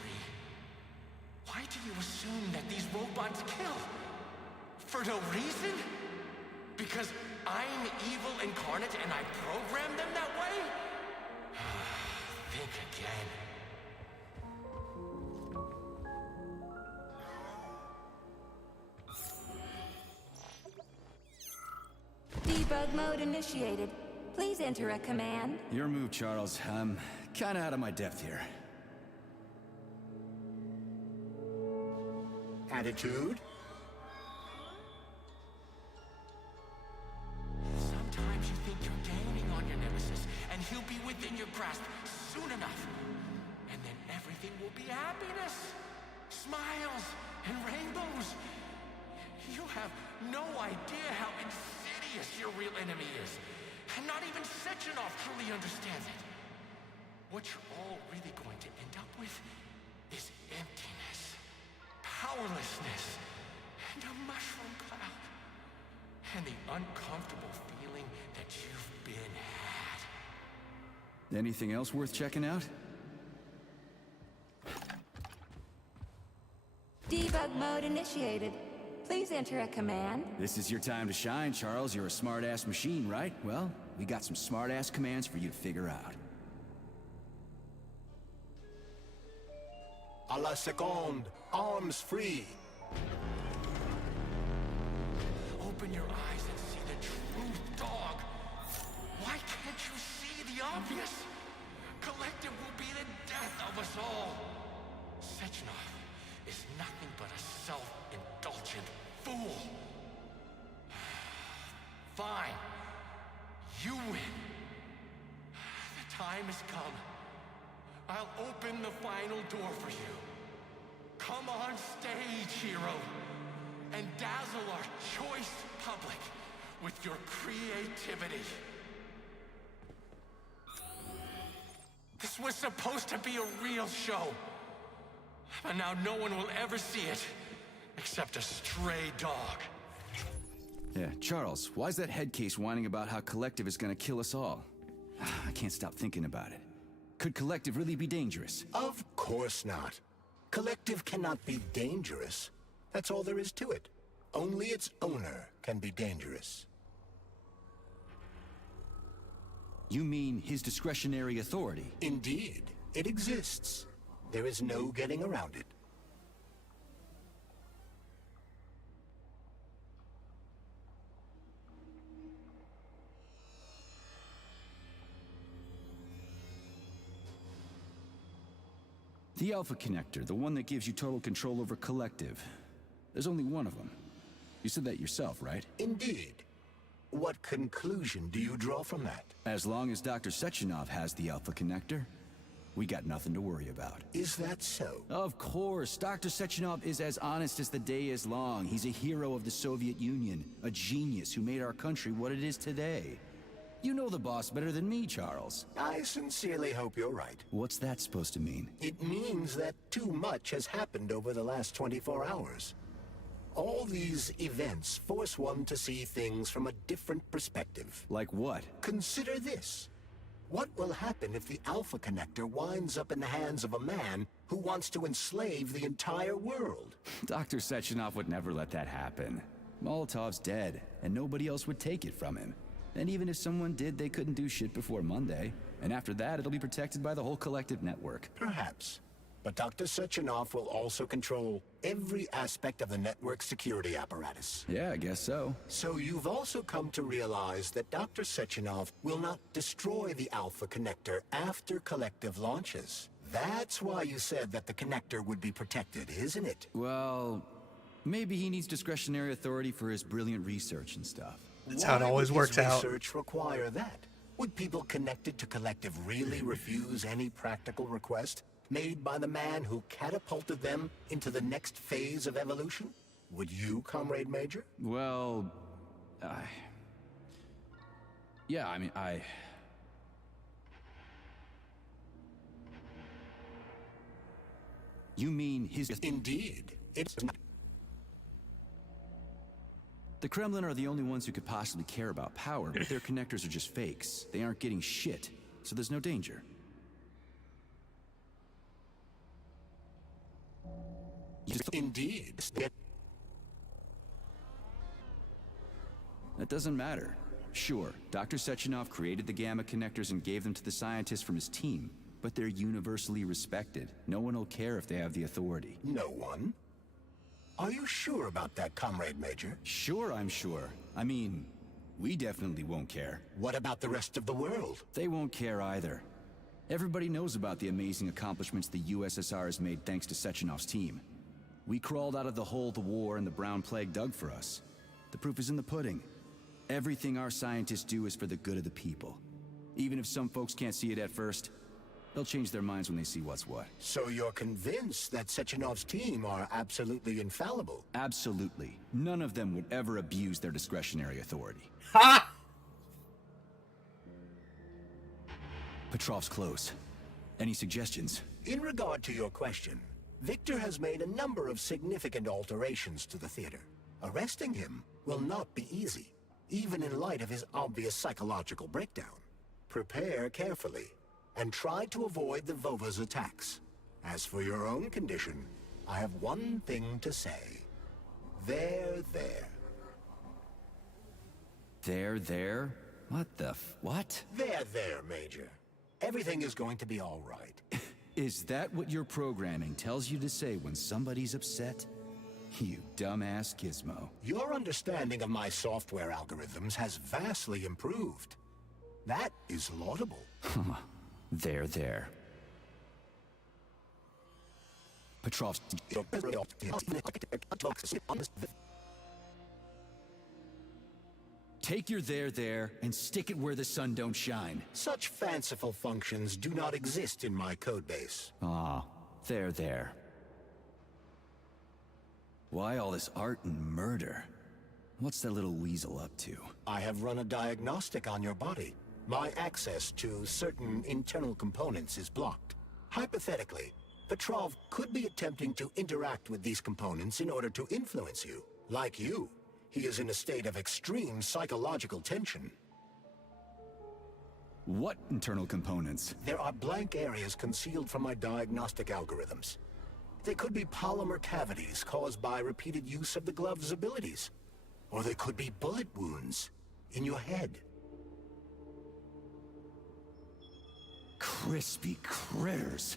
why do you assume that these robots kill? For no reason? Because I'm evil incarnate and I programmed them that way? Think again. Debug mode initiated. Please enter a command. Your move, Charles. I'm kinda out of my depth here. Attitude? Sometimes you think you're gaining on your nemesis, and he'll be within your grasp soon enough. And then everything will be happiness, smiles, and rainbows. You have no idea how insidious your real enemy is. And not even Sechenov truly understands it. What you're all really going to end up with is emptiness, powerlessness, and a mushroom cloud. And the uncomfortable feeling that you've been had. Anything else worth checking out? Debug mode initiated. Please enter a command. This is your time to shine, Charles. You're a smart-ass machine, right? Well, we got some smart-ass commands for you to figure out. A la seconde, arms free. Open your eyes and see the truth, dog. Why can't you see the obvious? Collective will be the death of us all. Sechenov is nothing but a self-indulgent fool. Fine. You win. The time has come. I'll open the final door for you. Come on stage, hero, and dazzle our choice public with your creativity. This was supposed to be a real show. But now no one will ever see it, except a stray dog. Yeah, Charles, why's that head case whining about how Collective is gonna kill us all? I can't stop thinking about it. Could Collective really be dangerous? Of course not. Collective cannot be dangerous. That's all there is to it. Only its owner can be dangerous. You mean his discretionary authority? Indeed, it exists. There is no getting around it. The Alpha Connector, the one that gives you total control over Collective. There's only one of them. You said that yourself, right? Indeed. What conclusion do you draw from that? As long as Dr. Sechenov has the Alpha Connector, we got nothing to worry about. Is that so? Of course. Dr. Sechenov is as honest as the day is long. He's a hero of the Soviet Union, a genius who made our country what it is today. You know the boss better than me, Charles. I sincerely hope you're right. What's that supposed to mean? It means that too much has happened over the last 24 hours. All these events force one to see things from a different perspective. Like what? Consider this. What will happen if the Alpha Connector winds up in the hands of a man who wants to enslave the entire world? Dr. Sechenov would never let that happen. Molotov's dead, and nobody else would take it from him. And even if someone did, they couldn't do shit before Monday. And after that, it'll be protected by the whole Collective network. Perhaps. But Dr. Sechenov will also control every aspect of the network security apparatus. Yeah, I guess so. So you've also come to realize that Dr. Sechenov will not destroy the Alpha Connector after collective launches. That's why you said that the connector would be protected, isn't it? Well, maybe he needs discretionary authority for his brilliant research and stuff. That's how it always works out. Why would his research require that? Would people connected to collective really refuse any practical request made by the man who catapulted them into the next phase of evolution? Would you, Comrade Major? Well, yeah, I mean, You mean his... Indeed. It's... The Kremlin are the only ones who could possibly care about power, but their connectors are just fakes. They aren't getting shit, so there's no danger. Indeed. That doesn't matter. Sure, Dr. Sechenov created the gamma connectors and gave them to the scientists from his team, but they're universally respected. No one will care if they have the authority. No one? Are you sure about that, Comrade Major? Sure, I'm sure. I mean, we definitely won't care. What about the rest of the world? They won't care either. Everybody knows about the amazing accomplishments the USSR has made thanks to Sechenov's team. We crawled out of the hole the war and the Brown Plague dug for us. The proof is in the pudding. Everything our scientists do is for the good of the people. Even if some folks can't see it at first, they'll change their minds when they see what's what. So you're convinced that Sechenov's team are absolutely infallible? Absolutely. None of them would ever abuse their discretionary authority. Ha! Petrov's close. Any suggestions? In regard to your question, Victor has made a number of significant alterations to the theater. Arresting him will not be easy, even in light of his obvious psychological breakdown. Prepare carefully, and try to avoid the Vova's attacks. As for your own condition, I have one thing to say. There. There? What the what? There, Major. Everything is going to be all right. Is that what your programming tells you to say when somebody's upset? You dumbass gizmo. Your understanding of my software algorithms has vastly improved. That is laudable. There. Petrov's... Take your there and stick it where the sun don't shine. Such fanciful functions do not exist in my codebase. Ah, there. Why all this art and murder? What's that little weasel up to? I have run a diagnostic on your body. My access to certain internal components is blocked. Hypothetically, Petrov could be attempting to interact with these components in order to influence you. Like you, he is in a state of extreme psychological tension. What internal components? There are blank areas concealed from my diagnostic algorithms. They could be polymer cavities caused by repeated use of the glove's abilities. Or they could be bullet wounds in your head. Crispy critters.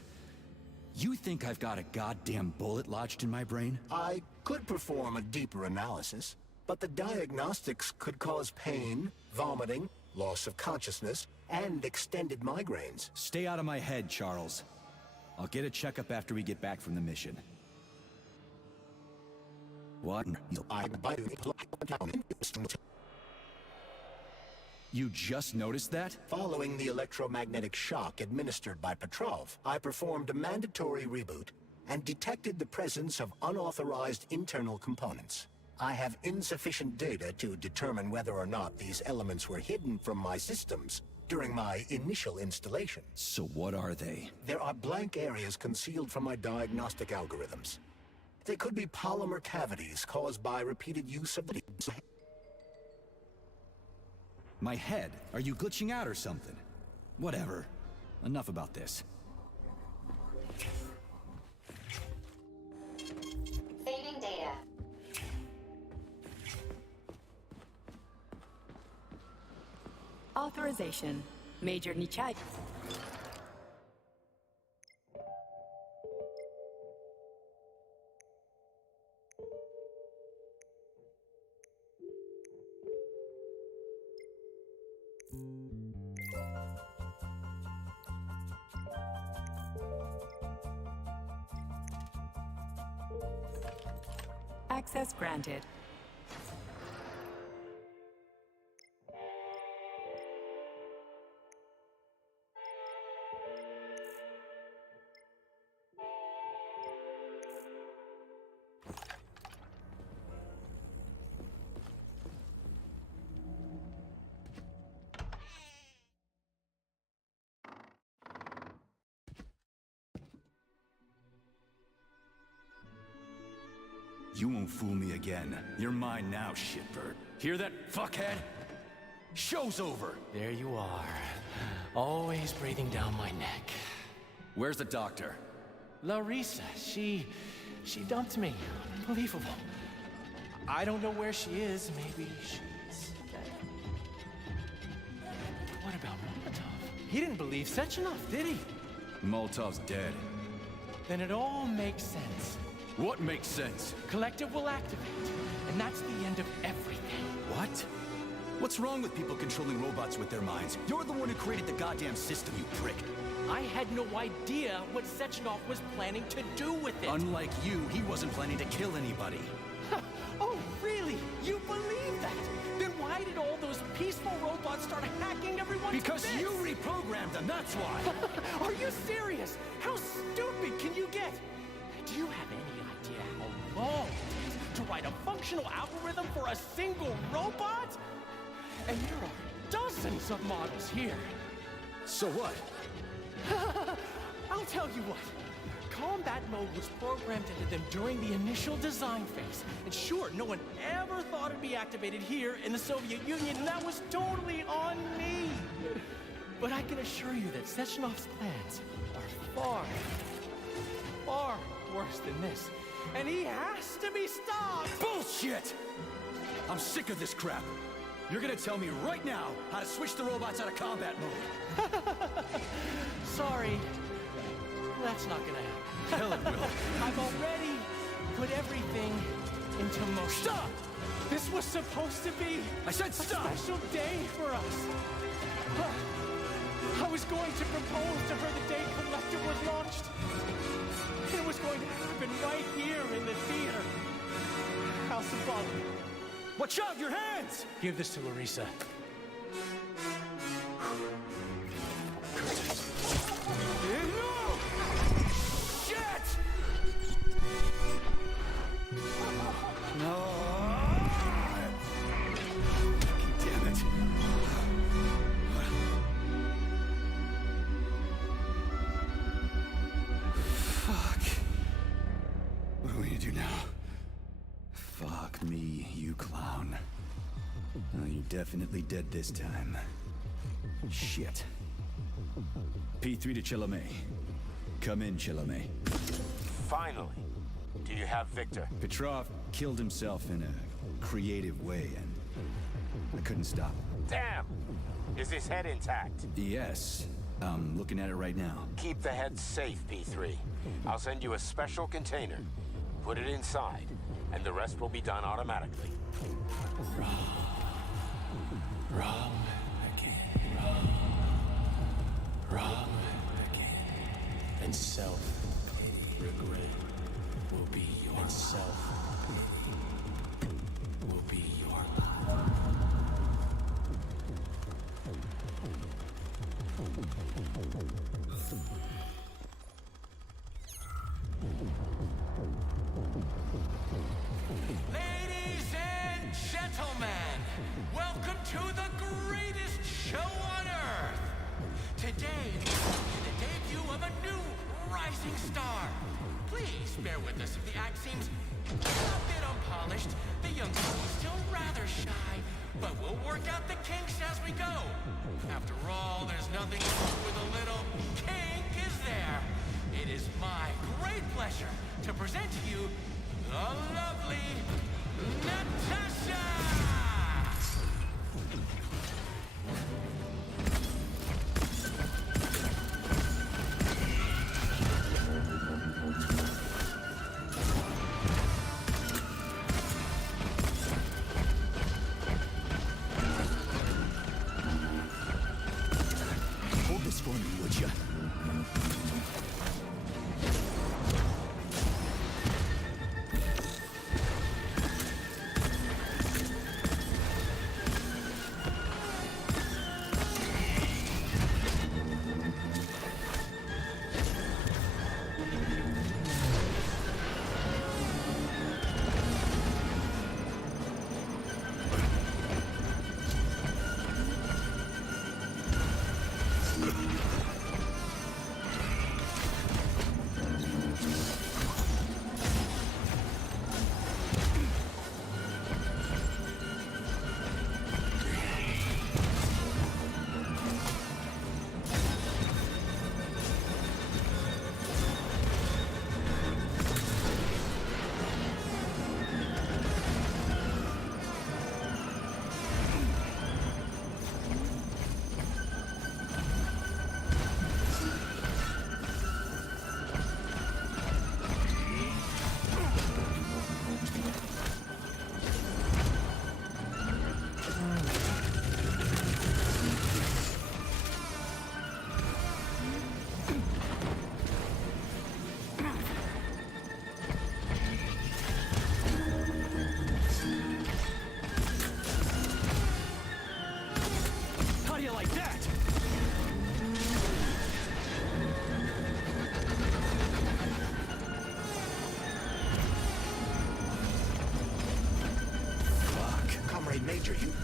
You think I've got a goddamn bullet lodged in my brain? I could perform a deeper analysis, but the diagnostics could cause pain, vomiting, loss of consciousness, and extended migraines. Stay out of my head, Charles. I'll get a checkup after we get back from the mission. What? You just noticed that? Following the electromagnetic shock administered by Petrov, I performed a mandatory reboot and detected the presence of unauthorized internal components. I have insufficient data to determine whether or not these elements were hidden from my systems during my initial installation. So what are they? There are blank areas concealed from my diagnostic algorithms. They could be polymer cavities caused by repeated use of the... My head? Are you glitching out or something? Whatever. Enough about this. Saving data. Authorization. Major Nichai. Access granted. You won't fool me again. You're mine now, shitbird. Hear that, fuckhead? Show's over! There you are. Always breathing down my neck. Where's the doctor? Larissa, she dumped me. Unbelievable. I don't know where she is. Maybe she's dead. What about Molotov? He didn't believe Sechenov, did he? Molotov's dead. Then it all makes sense. What makes sense? Collective will activate, and that's the end of everything. What? What's wrong with people controlling robots with their minds? You're the one who created the goddamn system, you prick. I had no idea what Sechenov was planning to do with it. Unlike you, he wasn't planning to kill anybody. Oh, really? You believe that? Then why did all those peaceful robots start hacking everyone? Because you reprogrammed them, that's why! Are you serious? How stupid can you get? Do you have any idea how long it takes to write a functional algorithm for a single robot? And there are dozens of models here. So what? I'll tell you what. Combat mode was programmed into them during the initial design phase. And sure, no one ever thought it'd be activated here in the Soviet Union, and that was totally on me. But I can assure you that Sechenov's plans are far worse than this. And he has to be stopped! Bullshit! I'm sick of this crap. You're gonna tell me right now how to switch the robots out of combat mode. Sorry. That's not gonna happen. Hell it will. I've already put everything into motion. Stop! This was supposed to be I said stop! A special day for us. I was going to propose to her the day Collective was launched. It was going to happen right here in the theater. How symbolic. Watch out, your hands! Give this to Larissa. No! Damn it. Fuck. What are we gonna do now? Fuck me, you clown. Oh, you're definitely dead this time. Shit. P3 to Chalamet. Come in, Chalamet. Finally. Do you have Victor? Petrov killed himself in a creative way, and I couldn't stop him. Damn! Is his head intact? Yes. I'm looking at it right now. Keep the head safe, P3. I'll send you a special container. Put it inside, and the rest will be done automatically. Wrong again. Wrong again. And self-regret will be your self-pity will be your Ladies and gentlemen, welcome to the greatest show on earth. Today is the debut of a new rising star. Please bear with us if the act seems a bit unpolished. The young couple is still rather shy, but we'll work out the kinks as we go. After all, there's nothing wrong with a little kink, is there? It is my great pleasure to present to you the lovely Natasha! Hold this for me, would ya?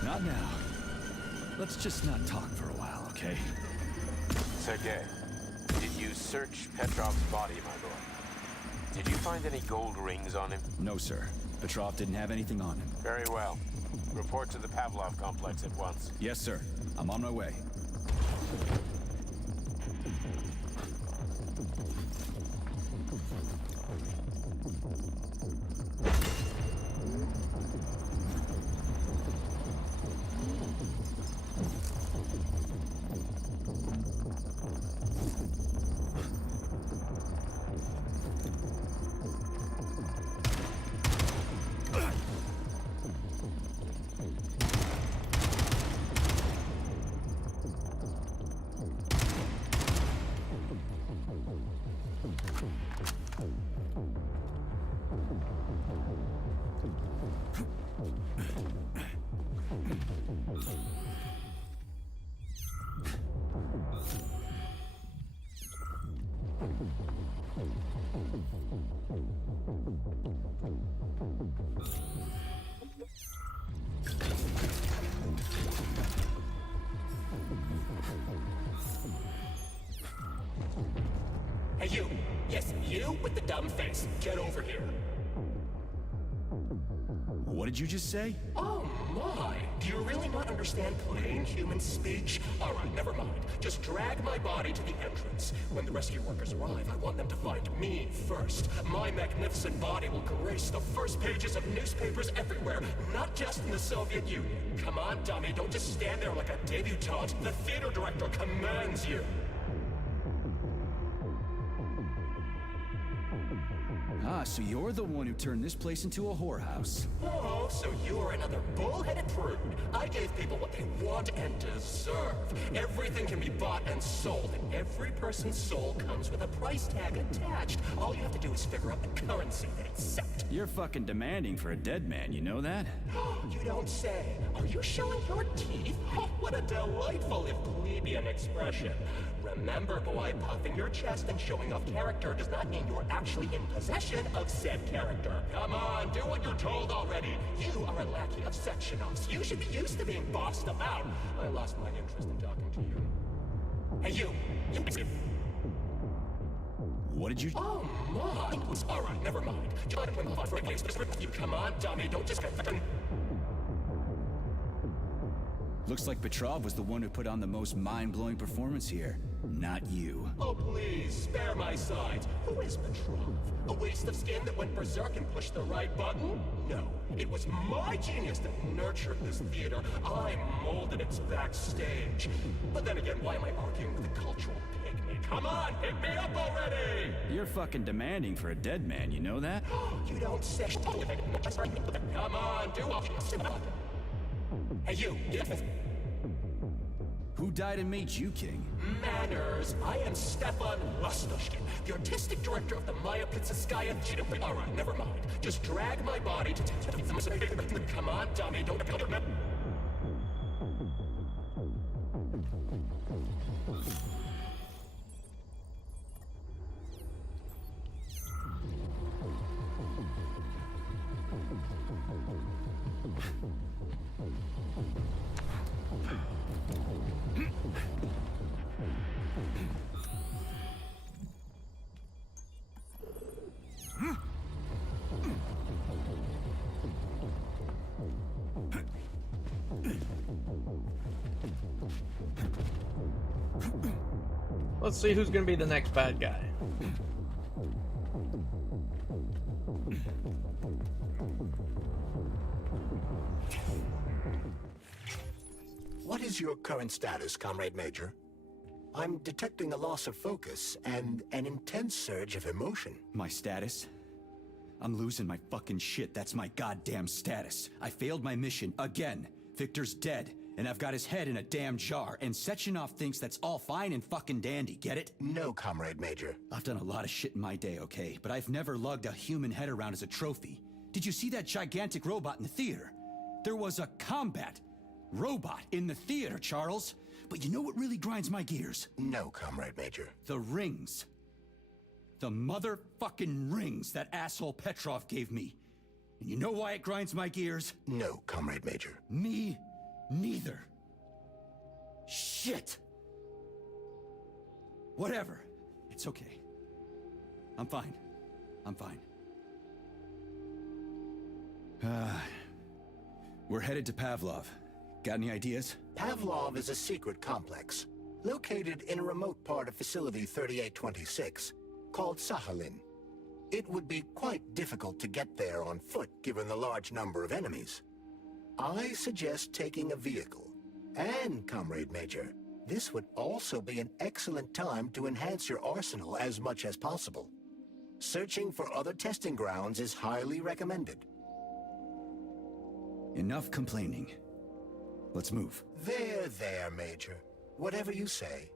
Not now. Let's just not talk for a while, okay? Sergei, did you search Petrov's body, my boy? Did you find any gold rings on him? No, sir. Petrov didn't have anything on him. Very well. Report to the Pavlov complex at once. Yes, sir. I'm on my way. Hey, you! Yes, you with the dumb face. Get over here. What did you just say? Oh my! Do you really not understand plain human speech? Alright, never mind. Just drag my body to the entrance. When the rescue workers arrive, I want them to find me first. My magnificent body will grace the first pages of newspapers everywhere, not just in the Soviet Union. Come on, dummy, don't just stand there like a debutante. The theater director commands you. Ah, so you're the one who turned this place into a whorehouse. Oh, so you're another bull-headed prude. I gave people what they want and deserve. Everything can be bought and sold, and every person's soul comes with a price tag attached. All you have to do is figure out the currency they accept. You're fucking demanding for a dead man, you know that? You don't say. Are you showing your teeth? Oh, what a delightful if plebeian expression. Remember, boy, puffing your chest and showing off character does not mean you're actually in possession of said character. Come on, do what you're told already. You are a lackey of Sectionovs. You should be used to being bossed about. I lost my interest in talking to you. Hey, you! What did you... Oh, my! Alright, never mind. John went off for a place. You come on, dummy, don't just... Looks like Petrov was the one who put on the most mind-blowing performance here. Not you. Oh, please, spare my sides. Who is Petrov? A waste of skin that went berserk and pushed the right button? No, it was my genius that nurtured this theater. I molded its backstage. But then again, why am I arguing with a cultural pygmy? Come on, pick me up already! You're fucking demanding for a dead man, you know that? You don't say... Come on, do what you... Hey, you! Who died and made you king? Manners! I am Stefan Lastoshkin, the artistic director of the Maya Pizzaskaya. Alright, never mind. Just drag my body to... Come on, dummy, don't... Let's see who's gonna be the next bad guy. What is your current status, Comrade Major? I'm detecting a loss of focus and an intense surge of emotion. My status? I'm losing my fucking shit. That's my goddamn status. I failed my mission again. Victor's dead, and I've got his head in a damn jar, and Sechenov thinks that's all fine and fucking dandy, get it? No, Comrade Major. I've done a lot of shit in my day, okay? But I've never lugged a human head around as a trophy. Did you see that gigantic robot in the theater? There was a combat robot in the theater, Charles. But you know what really grinds my gears? No, Comrade Major. The rings. The motherfucking rings that asshole Petrov gave me. And you know why it grinds my gears? No, Comrade Major. Me Neither. Shit! Whatever. It's okay. I'm fine. I'm fine. We're headed to Pavlov. Got any ideas? Pavlov is a secret complex, located in a remote part of Facility 3826, called Sakhalin. It would be quite difficult to get there on foot, given the large number of enemies. I suggest taking a vehicle. And, Comrade Major, this would also be an excellent time to enhance your arsenal as much as possible. Searching for other testing grounds is highly recommended. Enough complaining. Let's move. There, Major. Whatever you say.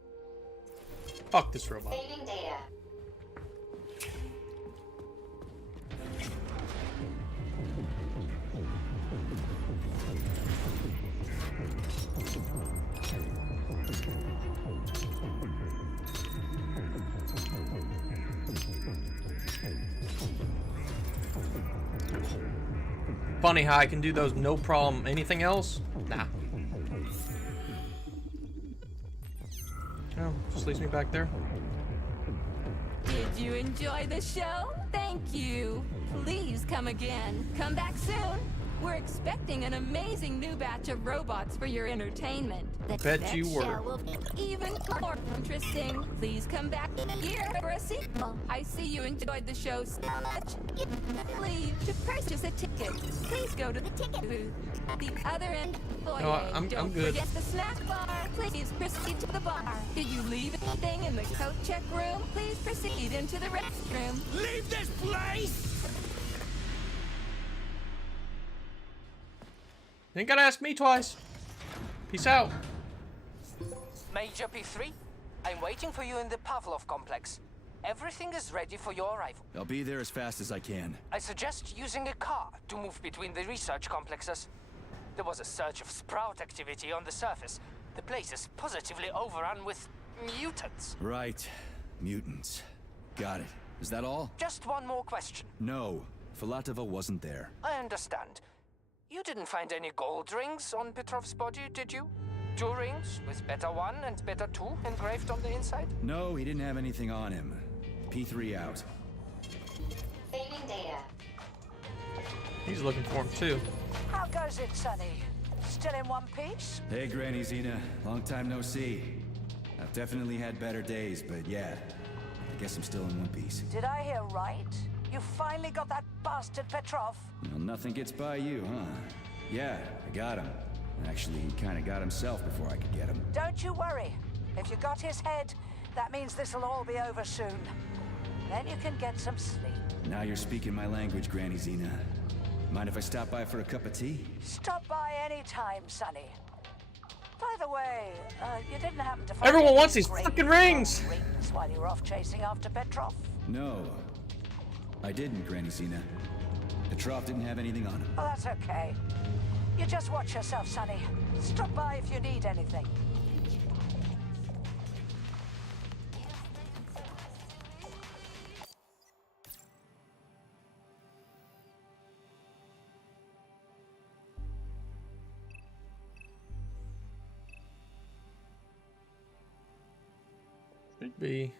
Fuck this robot. Saving data. Funny how I can do those no problem. Anything else? Nah. Oh, just leaves me back there. Did you enjoy the show? Thank you. Please come again. Come back soon. We're expecting an amazing new batch of robots for your entertainment. The Bet next you were. show will be even more interesting. Please come back here for a sequel. I see you enjoyed the show so much. Leave to purchase a ticket. Please go to the ticket booth at the other end. No, I'm Don't good. forget the snack bar. Please proceed to the bar. Did you leave anything in the coat check room? Please proceed into the restroom. Leave this place! You ain't gotta ask me twice. Peace out. Major P3, I'm waiting for you in the Pavlov complex. Everything is ready for your arrival. I'll be there as fast as I can. I suggest using a car to move between the research complexes. There was a surge of sprout activity on the surface. The place is positively overrun with mutants. Right. Mutants. Got it. Is that all? Just one more question. No. Filatova wasn't there. I understand. You didn't find any gold rings on Petrov's body, did you? 2 rings with Beta 1 and Beta 2 engraved on the inside? No, he didn't have anything on him. P3 out. Saving data. He's looking for him too. How goes it, Sonny? Still in one piece? Hey, Granny Xena. Long time no see. I've definitely had better days, but yeah. I guess I'm still in one piece. Did I hear right? You finally got that bastard Petrov? Well, nothing gets by you, huh? Yeah, I got him. Actually, he kind of got himself before I could get him. Don't you worry. If you got his head, that means this'll all be over soon. Then you can get some sleep. Now you're speaking my language, Granny Xena. Mind if I stop by for a cup of tea? Stop by any time, Sonny. By the way, you didn't happen to find Everyone any wants these great fucking rings! rings while you were off chasing after Petrov? No. I didn't, Granny Xena. Petrov didn't have anything on him. Oh, that's okay. You just watch yourself, Sonny. Stop by if you need anything. Could be.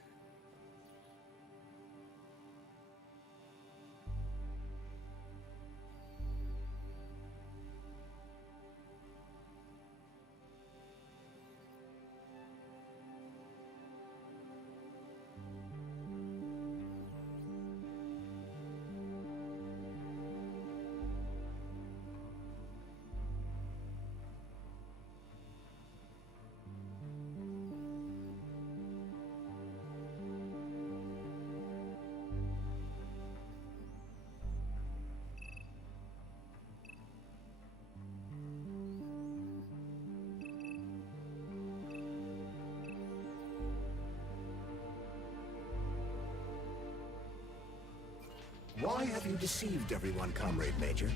Why have you deceived everyone, Comrade Major?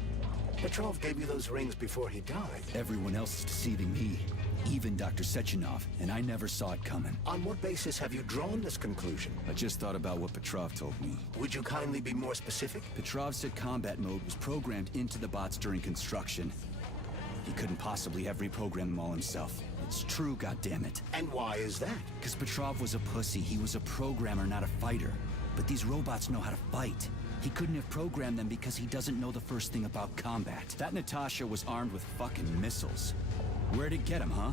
Petrov gave you those rings before he died. Everyone else is deceiving me. Even Dr. Sechenov, and I never saw it coming. On what basis have you drawn this conclusion? I just thought about what Petrov told me. Would you kindly be more specific? Petrov said combat mode was programmed into the bots during construction. He couldn't possibly have reprogrammed them all himself. It's true, goddammit. And why is that? Because Petrov was a pussy. He was a programmer, not a fighter. But these robots know how to fight. He couldn't have programmed them because he doesn't know the first thing about combat. That Natasha was armed with fucking missiles. Where'd it get him, huh?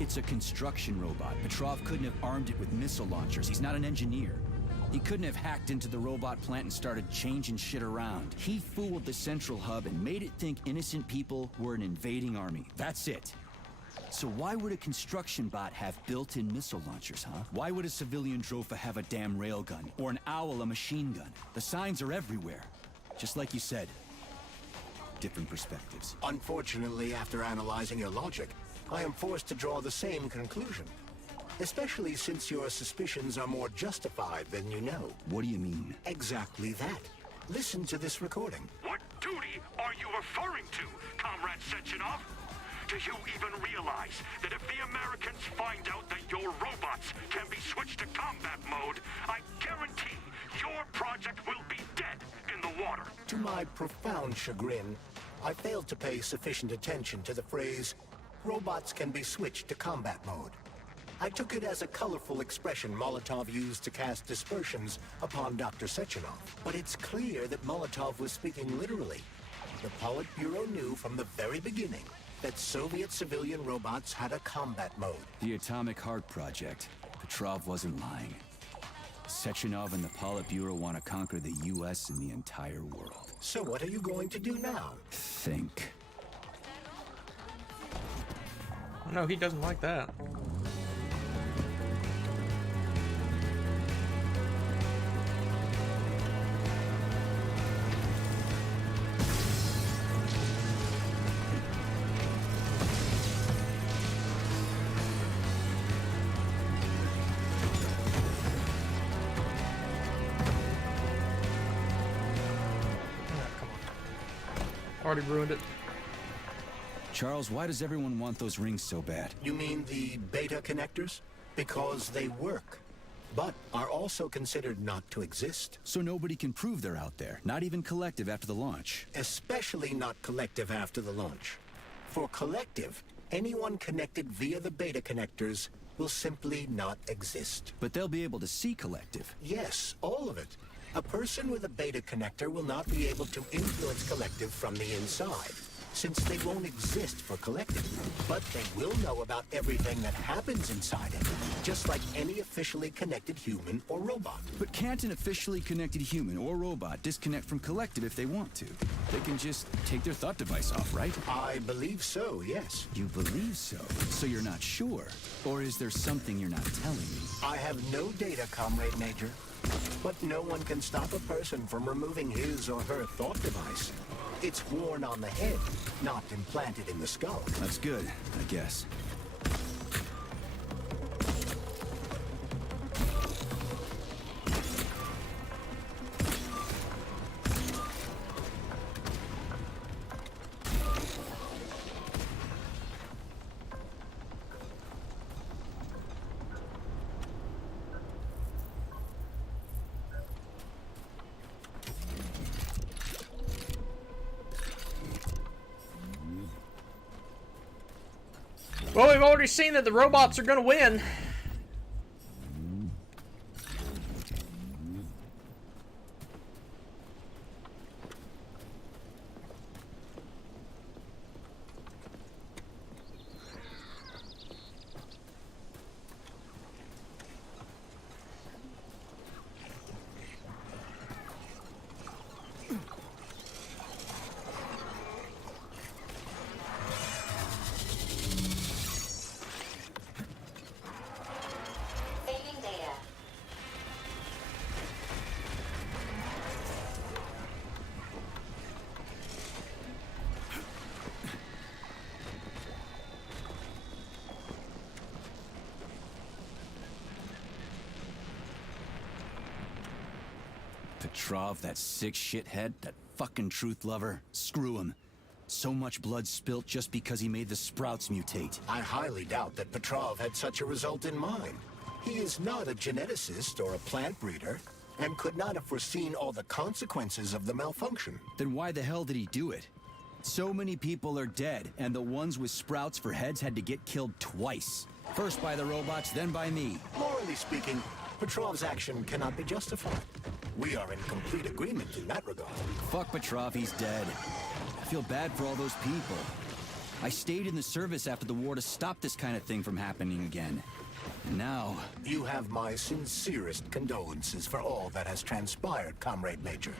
It's a construction robot. Petrov couldn't have armed it with missile launchers. He's not an engineer. He couldn't have hacked into the robot plant and started changing shit around. He fooled the central hub and made it think innocent people were an invading army. That's it. So why would a construction bot have built-in missile launchers, huh? Why would a civilian Drofa have a damn railgun? Or an owl a machine gun? The signs are everywhere. Just like you said. Different perspectives. Unfortunately, after analyzing your logic, I am forced to draw the same conclusion. Especially since your suspicions are more justified than you know. What do you mean? Exactly that. Listen to this recording. What duty are you referring to, Comrade Sechenov? Do you even realize that if the Americans find out that your robots can be switched to combat mode, I guarantee your project will be dead in the water? To my profound chagrin, I failed to pay sufficient attention to the phrase, robots can be switched to combat mode. I took it as a colorful expression Molotov used to cast dispersions upon Dr. Sechenov. But it's clear that Molotov was speaking literally. The Politburo knew from the very beginning that Soviet civilian robots had a combat mode. The Atomic Heart Project. Petrov wasn't lying. Sechenov and the Politburo want to conquer the U.S. and the entire world. So what are you going to do now? Think. No, he doesn't like that. Already ruined it. Charles, why does everyone want those rings so bad? You mean the beta connectors? Because they work, but are also considered not to exist. So nobody can prove they're out there, not even Collective after the launch. Especially not Collective after the launch. For Collective, anyone connected via the beta connectors will simply not exist. But they'll be able to see Collective. Yes, all of it. A person with a beta connector will not be able to influence Collective from the inside, since they won't exist for Collective. But they will know about everything that happens inside it, just like any officially connected human or robot. But can't an officially connected human or robot disconnect from Collective if they want to? They can just take their thought device off, right? I believe so, yes. You believe so? So you're not sure? Or is there something you're not telling me? I have no data, Comrade Major. But no one can stop a person from removing his or her thought device. It's worn on the head, not implanted in the skull. That's good, I guess. Well, we've already seen that the robots are going to win. Petrov, that sick shithead, that fucking truth lover. Screw him. So much blood spilt just because he made the sprouts mutate. I highly doubt that Petrov had such a result in mind. He is not a geneticist or a plant breeder, and could not have foreseen all the consequences of the malfunction. Then why the hell did he do it? So many people are dead, and the ones with sprouts for heads had to get killed twice. First by the robots, then by me. Morally speaking, Petrov's action cannot be justified. We are in complete agreement in that regard. Fuck Petrov, he's dead. I feel bad for all those people. I stayed in the service after the war to stop this kind of thing from happening again. And now... You have my sincerest condolences for all that has transpired, Comrade Major.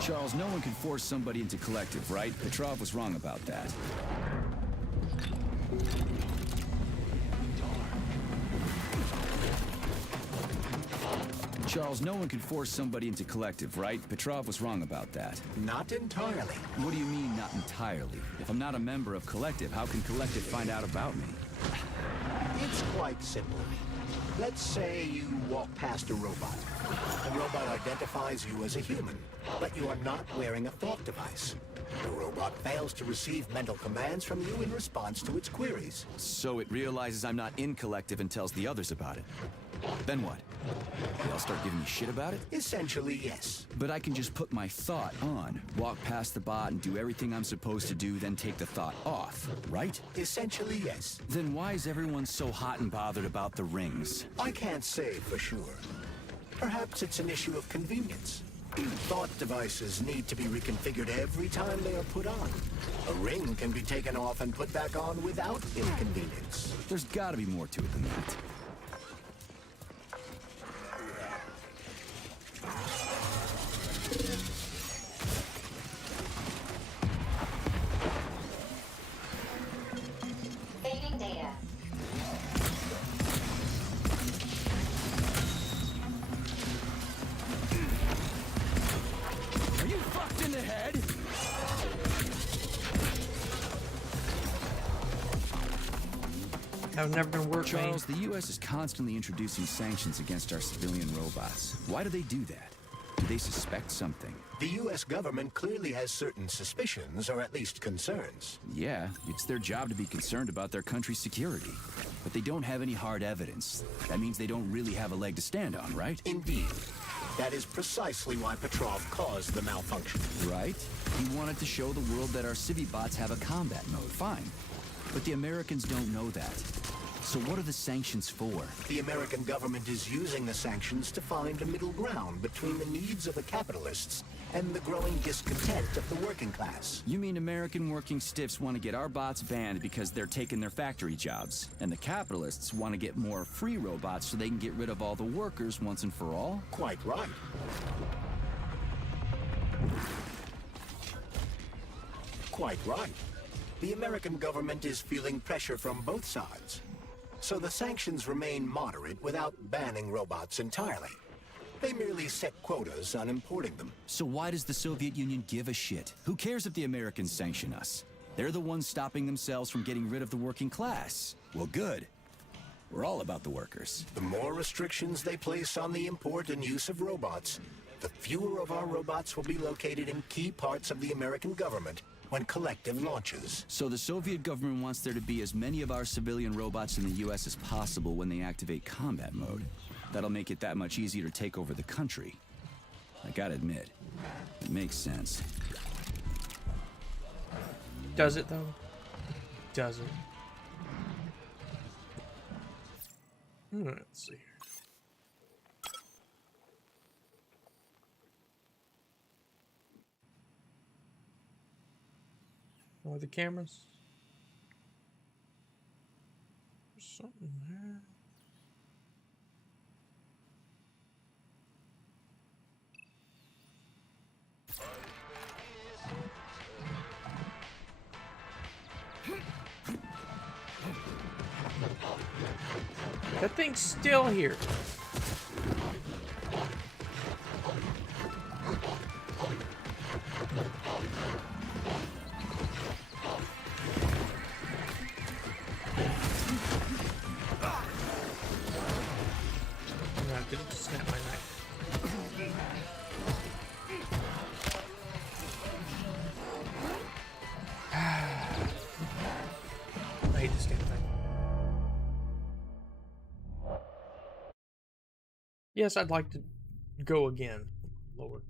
Charles, no one can force somebody into collective, right? Petrov was wrong about that. Charles, no one can force somebody into collective, right? Petrov was wrong about that. Not entirely. What do you mean, not entirely? If I'm not a member of collective, how can collective find out about me? It's quite simple. Let's say you walk past a robot. The robot identifies you as a human, but you are not wearing a thought device. The robot fails to receive mental commands from you in response to its queries. So it realizes I'm not in collective and tells the others about it. Then what? They all start giving me shit about it? Essentially, yes. But I can just put my thought on, walk past the bot and do everything I'm supposed to do, then take the thought off, right? Essentially, yes. Then why is everyone so hot and bothered about the rings? I can't say for sure. Perhaps it's an issue of convenience. Thought devices need to be reconfigured every time they are put on. A ring can be taken off and put back on without inconvenience. There's gotta be more to it than that. Saving data. Are you fucked in the head? I've never been working. Charles, the U.S. is constantly introducing sanctions against our civilian robots. Why do they do that? Do they suspect something? The U.S. government clearly has certain suspicions, or at least concerns. Yeah, it's their job to be concerned about their country's security. But they don't have any hard evidence. That means they don't really have a leg to stand on, right? Indeed. That is precisely why Petrov caused the malfunction. Right? He wanted to show the world that our civi-bots have a combat mode. Fine. But the Americans don't know that. So what are the sanctions for? The American government is using the sanctions to find a middle ground between the needs of the capitalists and the growing discontent of the working class. You mean American working stiffs want to get our bots banned because they're taking their factory jobs, and the capitalists want to get more free robots so they can get rid of all the workers once and for all? Quite right. Quite right. The American government is feeling pressure from both sides. So the sanctions remain moderate without banning robots entirely. They merely set quotas on importing them. So why does the Soviet Union give a shit? Who cares if the Americans sanction us? They're the ones stopping themselves from getting rid of the working class. Well, good. We're all about the workers. The more restrictions they place on the import and use of robots, the fewer of our robots will be located in key parts of the American government when Collective launches. So the Soviet government wants there to be as many of our civilian robots in the U.S. as possible when they activate combat mode. That'll make it that much easier to take over the country. I gotta admit, it makes sense. Does it, though? Does it? Let's see here. Or the cameras? There's something there. That thing's still here. Did it just snap my neck? I hate this damn thing. Yes, I'd like to go again. Lord.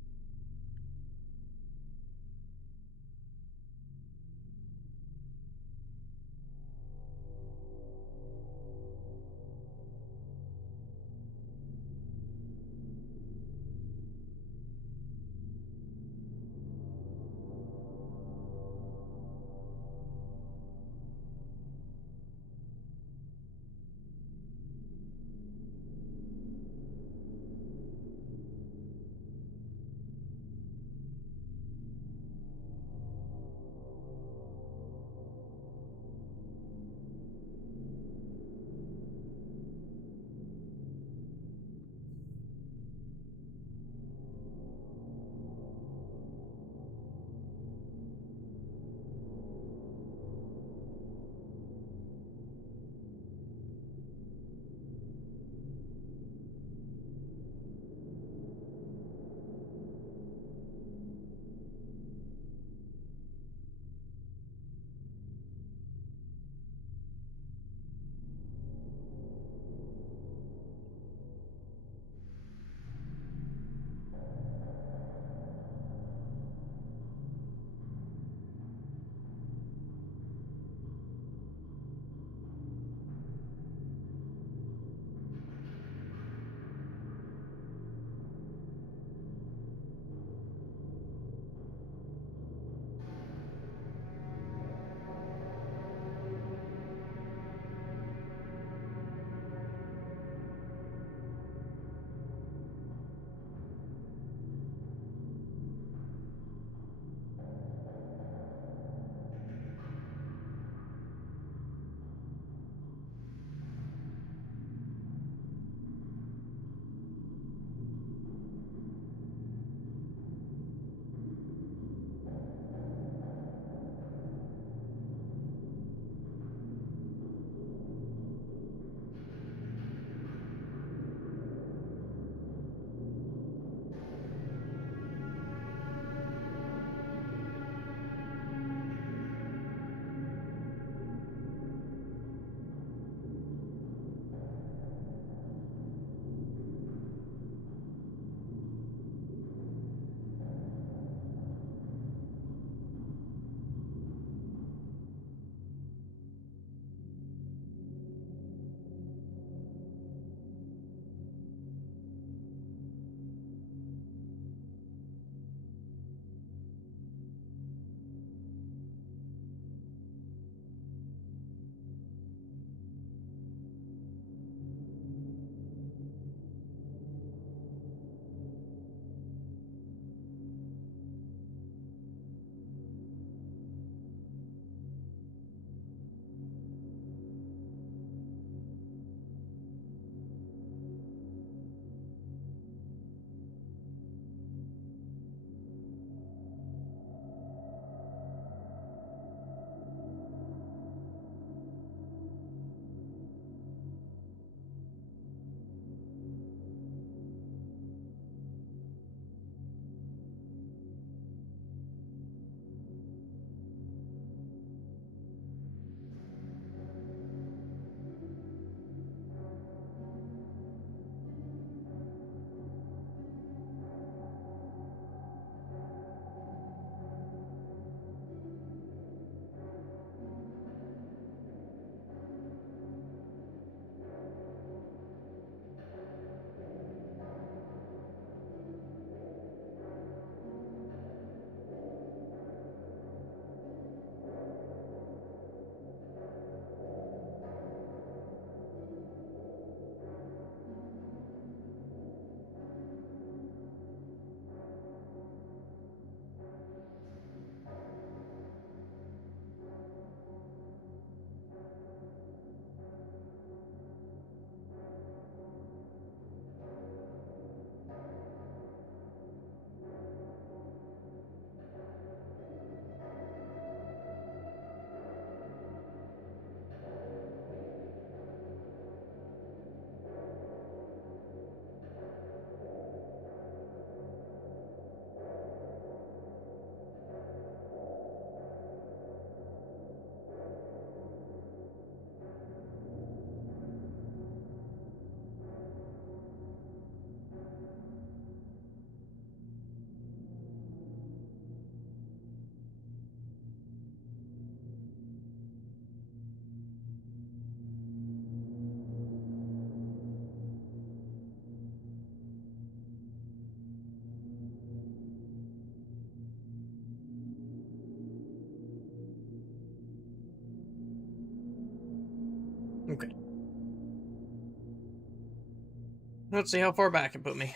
Let's see how far back it put me.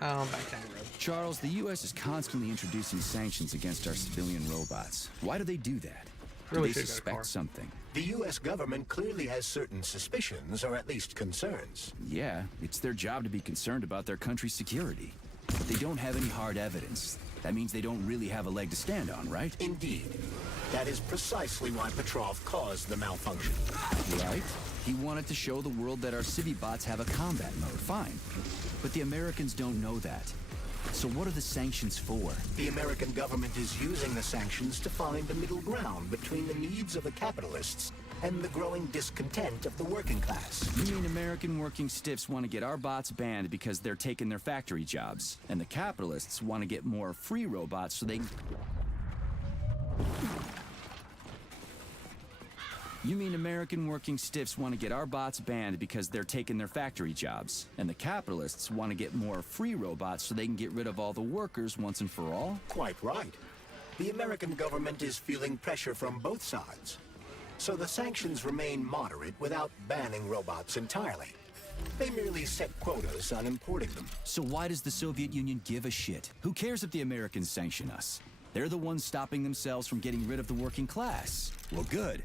Oh, I'm back down the road. Charles, the U.S. is constantly introducing sanctions against our civilian robots. Why do they do that? Really do they should go car. suspect something? The U.S. government clearly has certain suspicions, or at least concerns. Yeah, it's their job to be concerned about their country's security. They don't have any hard evidence. That means they don't really have a leg to stand on, right? Indeed. That is precisely why Petrov caused the malfunction. Right? He wanted to show the world that our Civibots have a combat mode, fine. But the Americans don't know that. So what are the sanctions for? The American government is using the sanctions to find a middle ground between the needs of the capitalists and the growing discontent of the working class. You mean American working stiffs want to get our bots banned because they're taking their factory jobs, and the capitalists want to get more free robots so they... You mean American working stiffs want to get our bots banned because they're taking their factory jobs, and the capitalists want to get more free robots so they can get rid of all the workers once and for all? Quite right. The American government is feeling pressure from both sides. So the sanctions remain moderate without banning robots entirely. They merely set quotas on importing them. So why does the Soviet Union give a shit? Who cares if the Americans sanction us? They're the ones stopping themselves from getting rid of the working class. Well, good.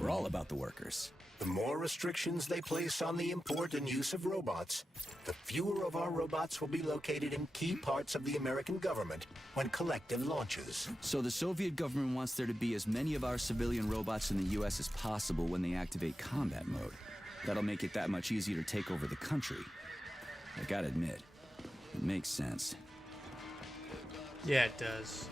We're all about the workers. The more restrictions they place on the import and use of robots, the fewer of our robots will be located in key parts of the American government when Collective launches. So the Soviet government wants there to be as many of our civilian robots in the U.S. as possible when they activate combat mode. That'll make it that much easier to take over the country. I gotta admit, it makes sense. Yeah, it does.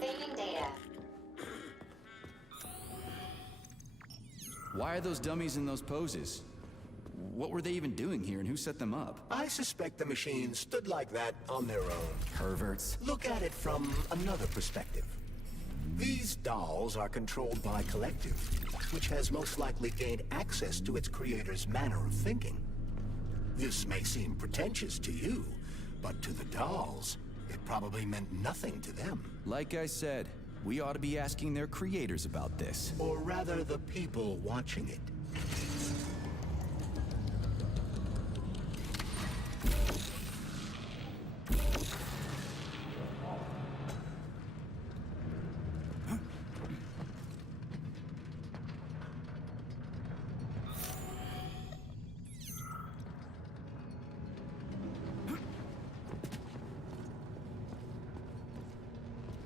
Saving data. Why are those dummies in those poses? What were they even doing here, and who set them up? I suspect the machines stood like that on their own. Perverts. Look at it from another perspective. These dolls are controlled by Collective, which has most likely gained access to its creator's manner of thinking. This may seem pretentious to you, but to the dolls, it probably meant nothing to them. Like I said, We ought to be asking their creators about this. Or rather, the people watching it.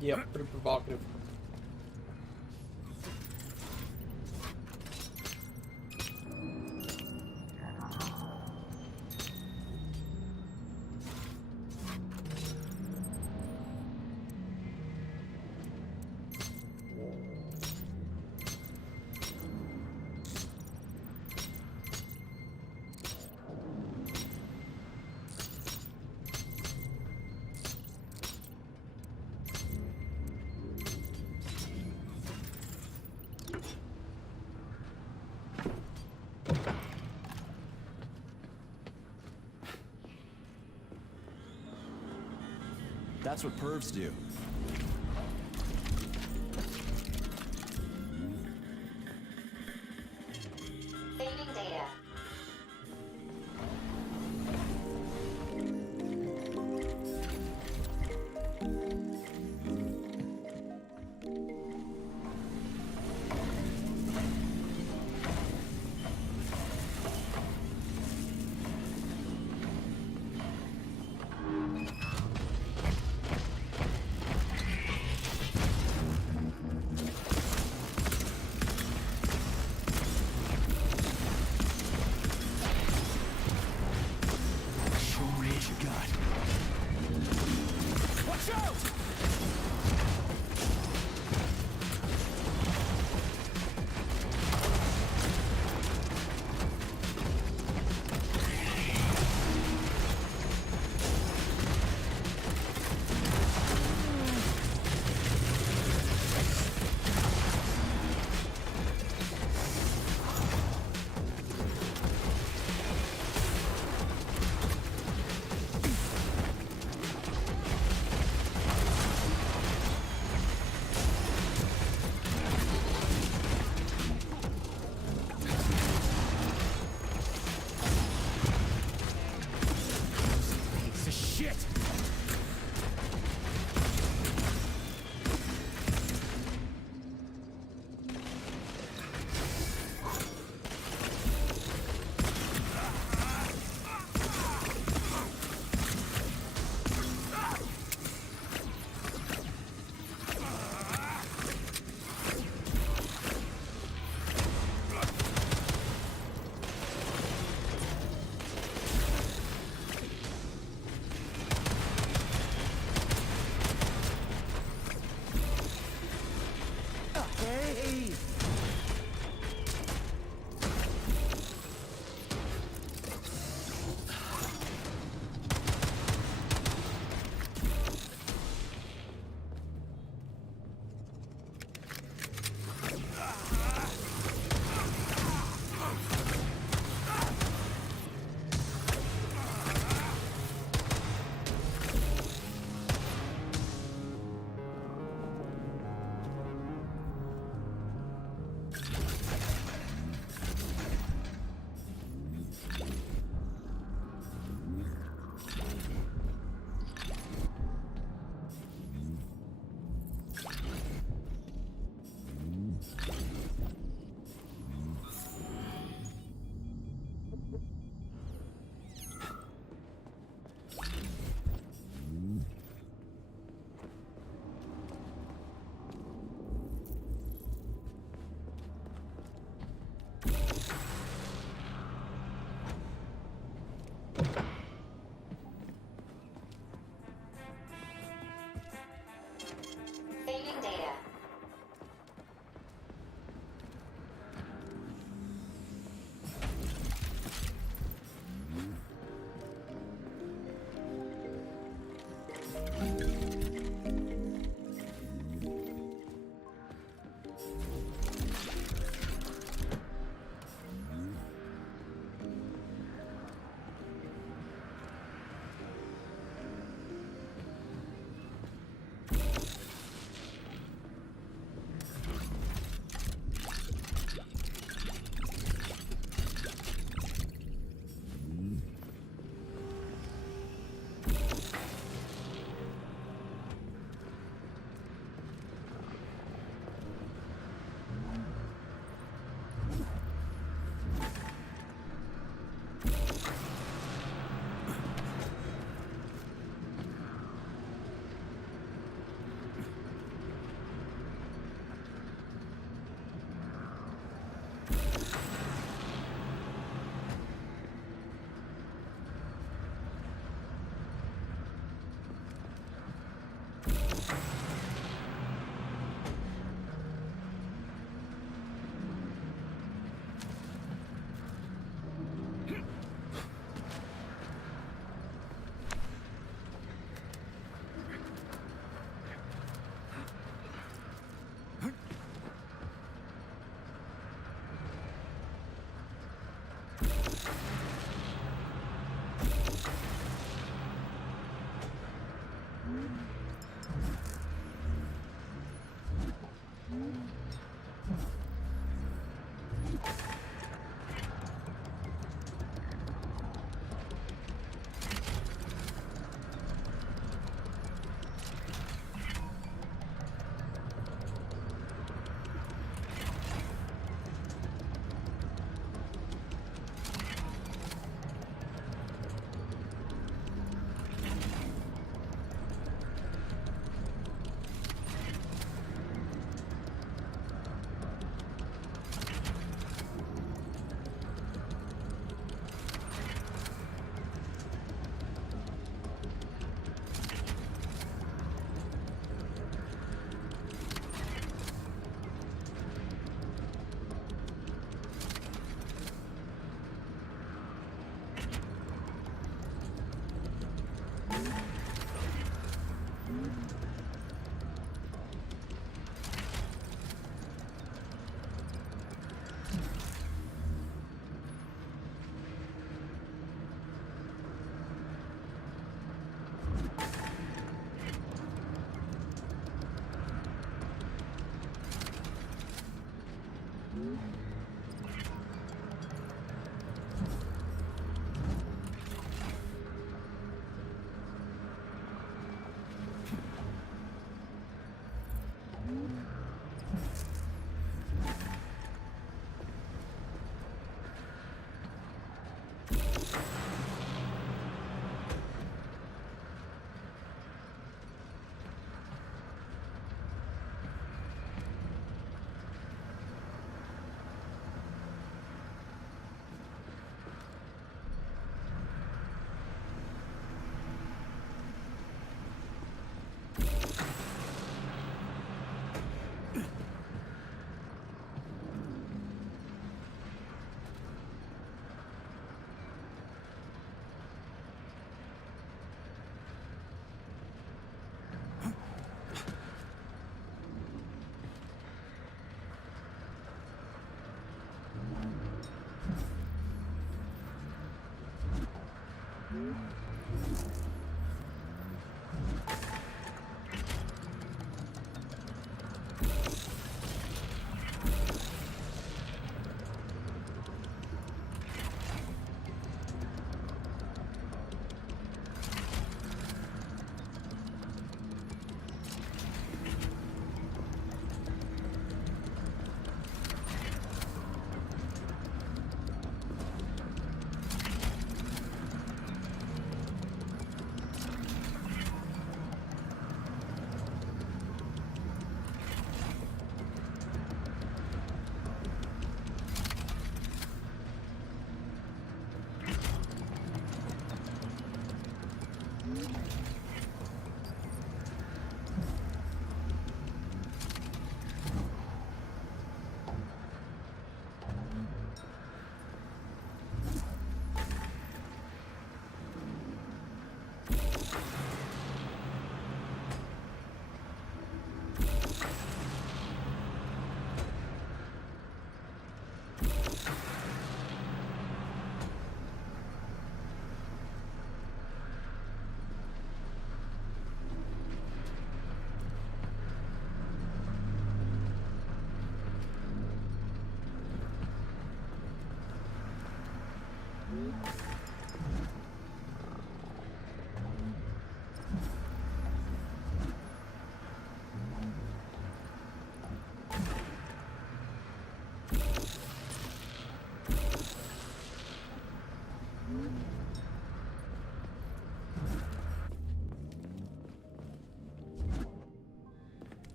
Yep, pretty provocative. That's what pervs do. Saving data.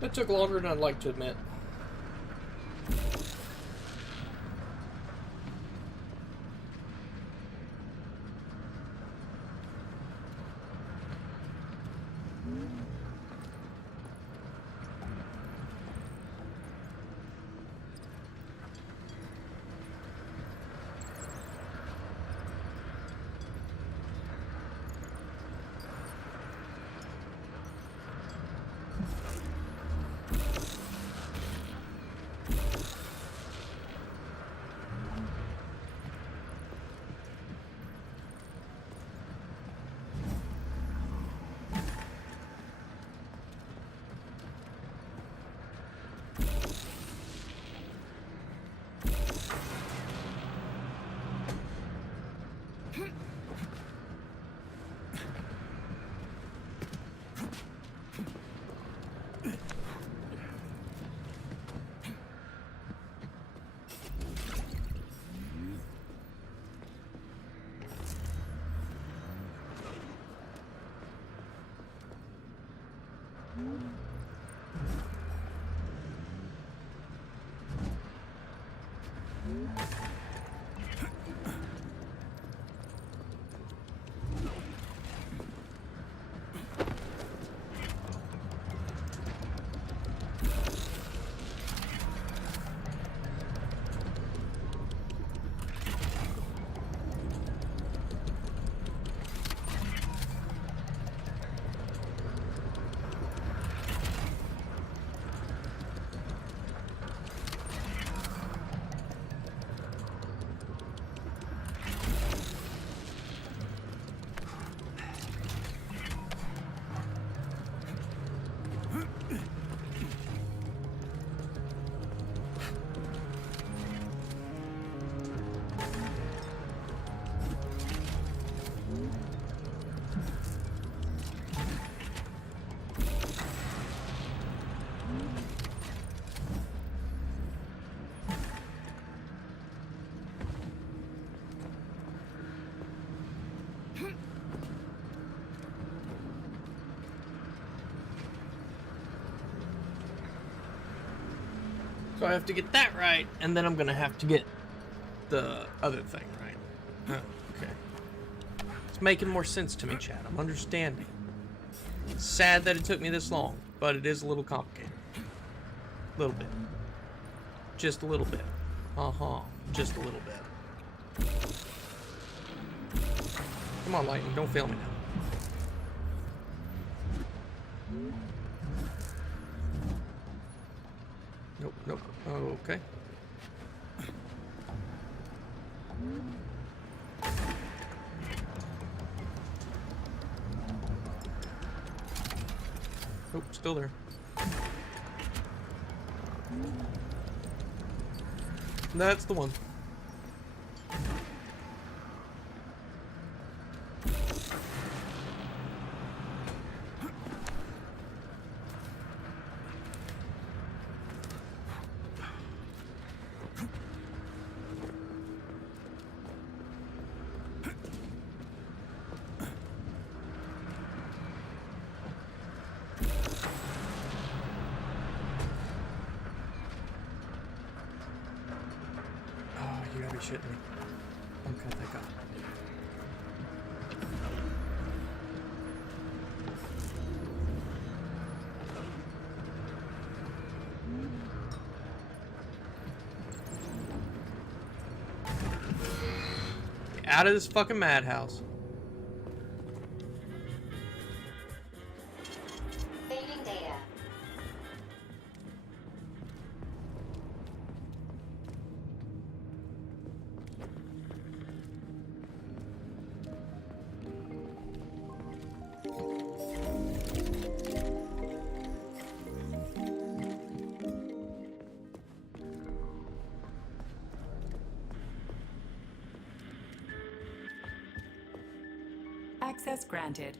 That took longer than I'd like to admit. So I have to get that right, and then I'm gonna have to get the other thing right. Oh, okay. It's making more sense to me, Chad. I'm understanding. It's sad that it took me this long, but it is a little complicated. A little bit. Just a little bit. Uh-huh. Just a little bit. Come on, Lightning. Don't fail me now. Nope, nope. Oh, okay. Nope, still there. That's the one. You gotta be shitting me. Okay, thank God. Get out of this fucking madhouse. Saving data. Access granted.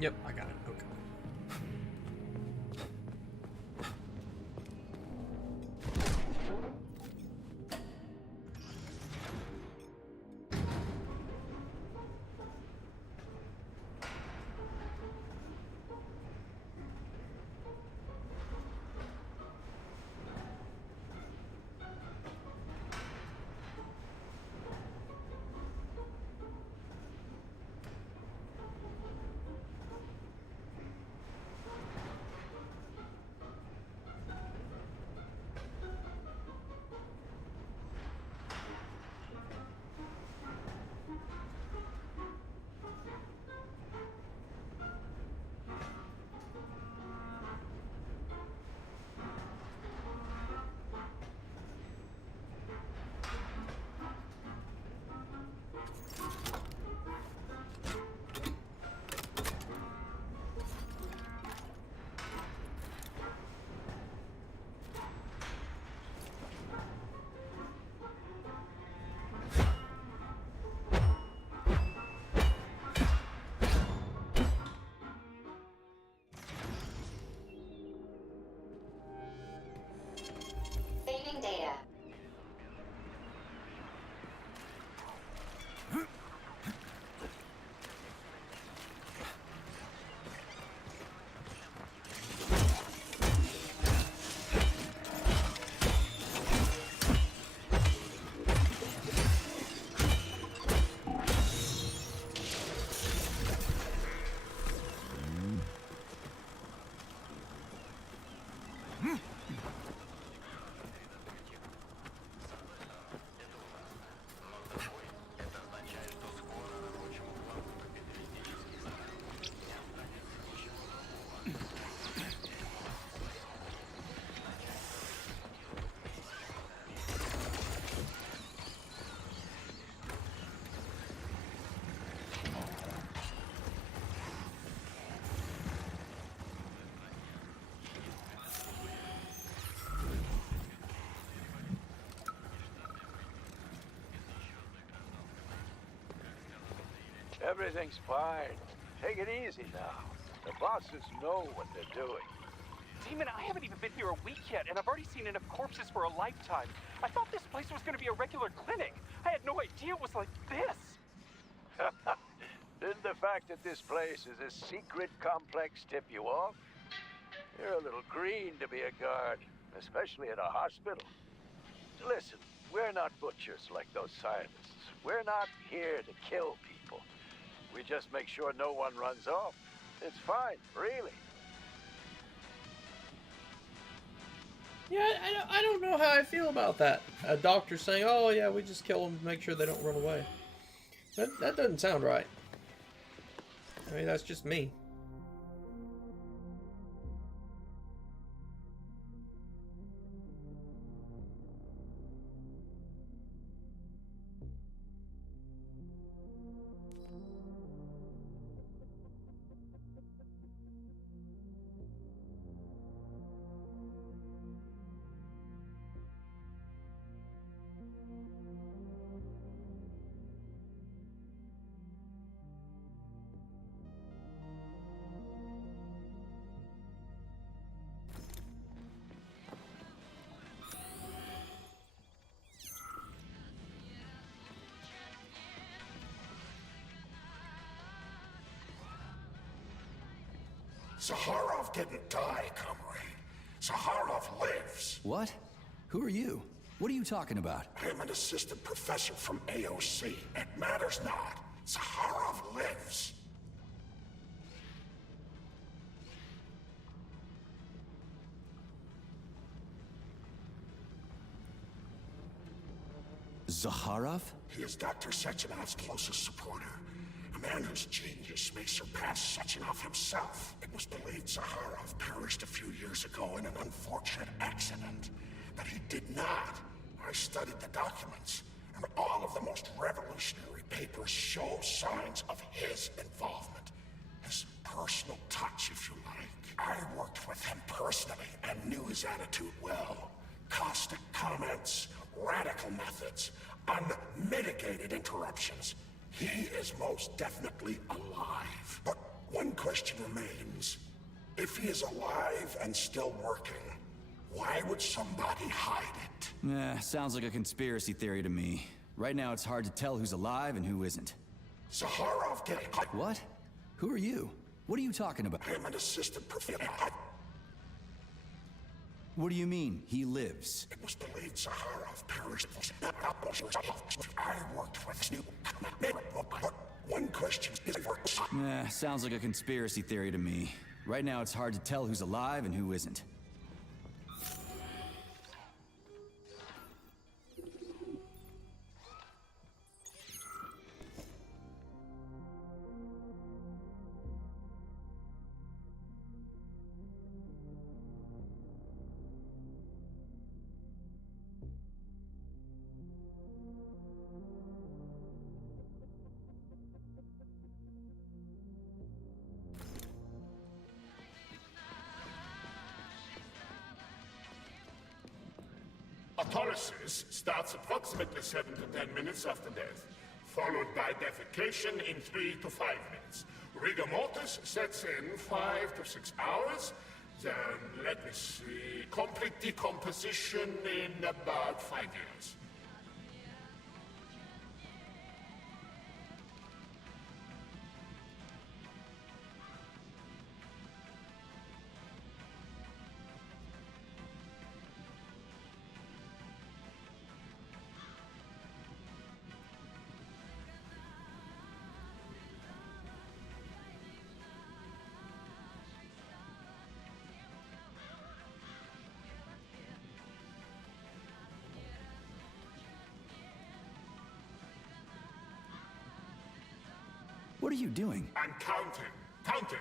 Yep, I got it. Okay. Saving data. Everything's fine. Take it easy now. The bosses know what they're doing. Demon, I haven't even been here a week yet, and I've already seen enough corpses for a lifetime. I thought this place was going to be a regular clinic. I had no idea it was like this. Didn't the fact that this place is a secret complex tip you off? You're a little green to be a guard, especially at a hospital. Listen, we're not butchers like those scientists. We're not here to kill people. We just make sure no one runs off. It's fine, really. Yeah, I don't know how I feel about that. A doctor saying, "Oh yeah, we just kill them to make sure they don't run away." That doesn't sound right. I mean, that's just me. Zaharov didn't die, comrade. Zaharov lives. What? Who are you? What are you talking about? I'm an assistant professor from AOC. It matters not. Zaharov lives. Zaharov? He is Dr. Sechenov's closest supporter. A man whose genius may surpass Sechenov himself. It was believed Zaharov perished a few years ago in an unfortunate accident. But he did not. I studied the documents, and all of the most revolutionary papers show signs of his involvement. His personal touch, if you like. I worked with him personally and knew his attitude well. Caustic comments, radical methods, unmitigated interruptions. He is most definitely alive. But One question remains. If he is alive and still working, why would somebody hide it? Sounds like a conspiracy theory to me. Right now it's hard to tell who's alive and who isn't. Zaharov getting... What? Who are you? What are you talking about? I am an assistant professor. What do you mean, he lives? It was believed Zaharov perished. I worked with you. One question is... Sounds like a conspiracy theory to me. Right now it's hard to tell who's alive and who isn't. Autolysis starts approximately 7 to 10 minutes after death, followed by defecation in 3 to 5 minutes. Rigor mortis sets in 5 to 6 hours. Then, let me see, complete decomposition in about 5 years. What are you doing? I'm counting. Counting.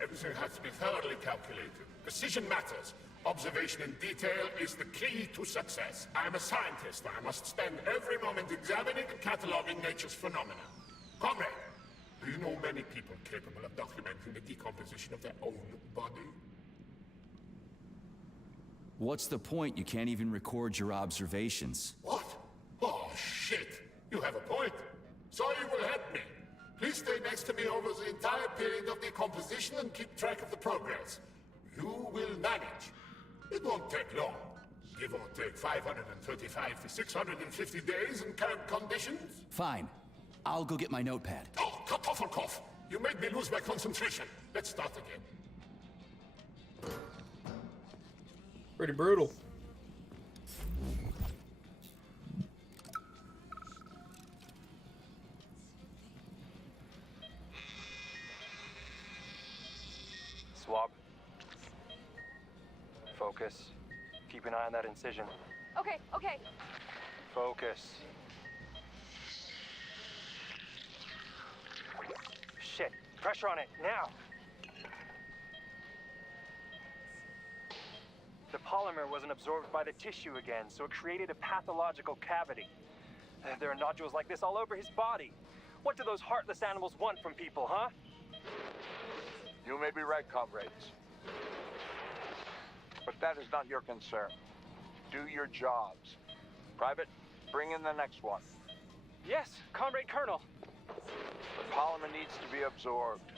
Everything has to be thoroughly calculated. Precision matters. Observation in detail is the key to success. I'm a scientist. I must spend every moment examining and cataloging nature's phenomena. Comrade, do you know many people capable of documenting the decomposition of their own body? What's the point? You can't even record your observations. What? Oh, shit. You have a point. So you will help me. Please stay next to me over the entire period of decomposition and keep track of the progress. You will manage. It won't take long. Give or take 535 to 650 days in current conditions. Fine. I'll go get my notepad. Oh, cough. You made me lose my concentration. Let's start again. Pretty brutal. Swab. Focus. Keep an eye on that incision. Okay. Focus. Shit. Pressure on it, now! The polymer wasn't absorbed by the tissue again, so it created a pathological cavity. There are nodules like this all over his body. What do those heartless animals want from people, huh? You may be right, comrades. But that is not your concern. Do your jobs. Private, bring in the next one. Yes, Comrade Colonel. The polymer needs to be absorbed.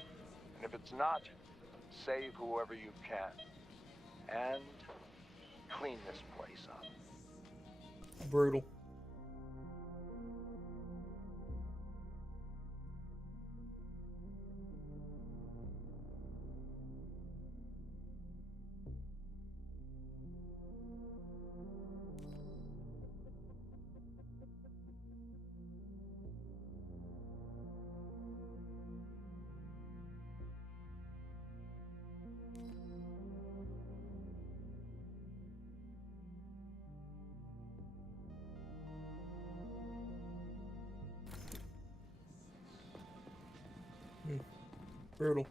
And if it's not, save whoever you can. And clean this place up. Brutal. Brutal.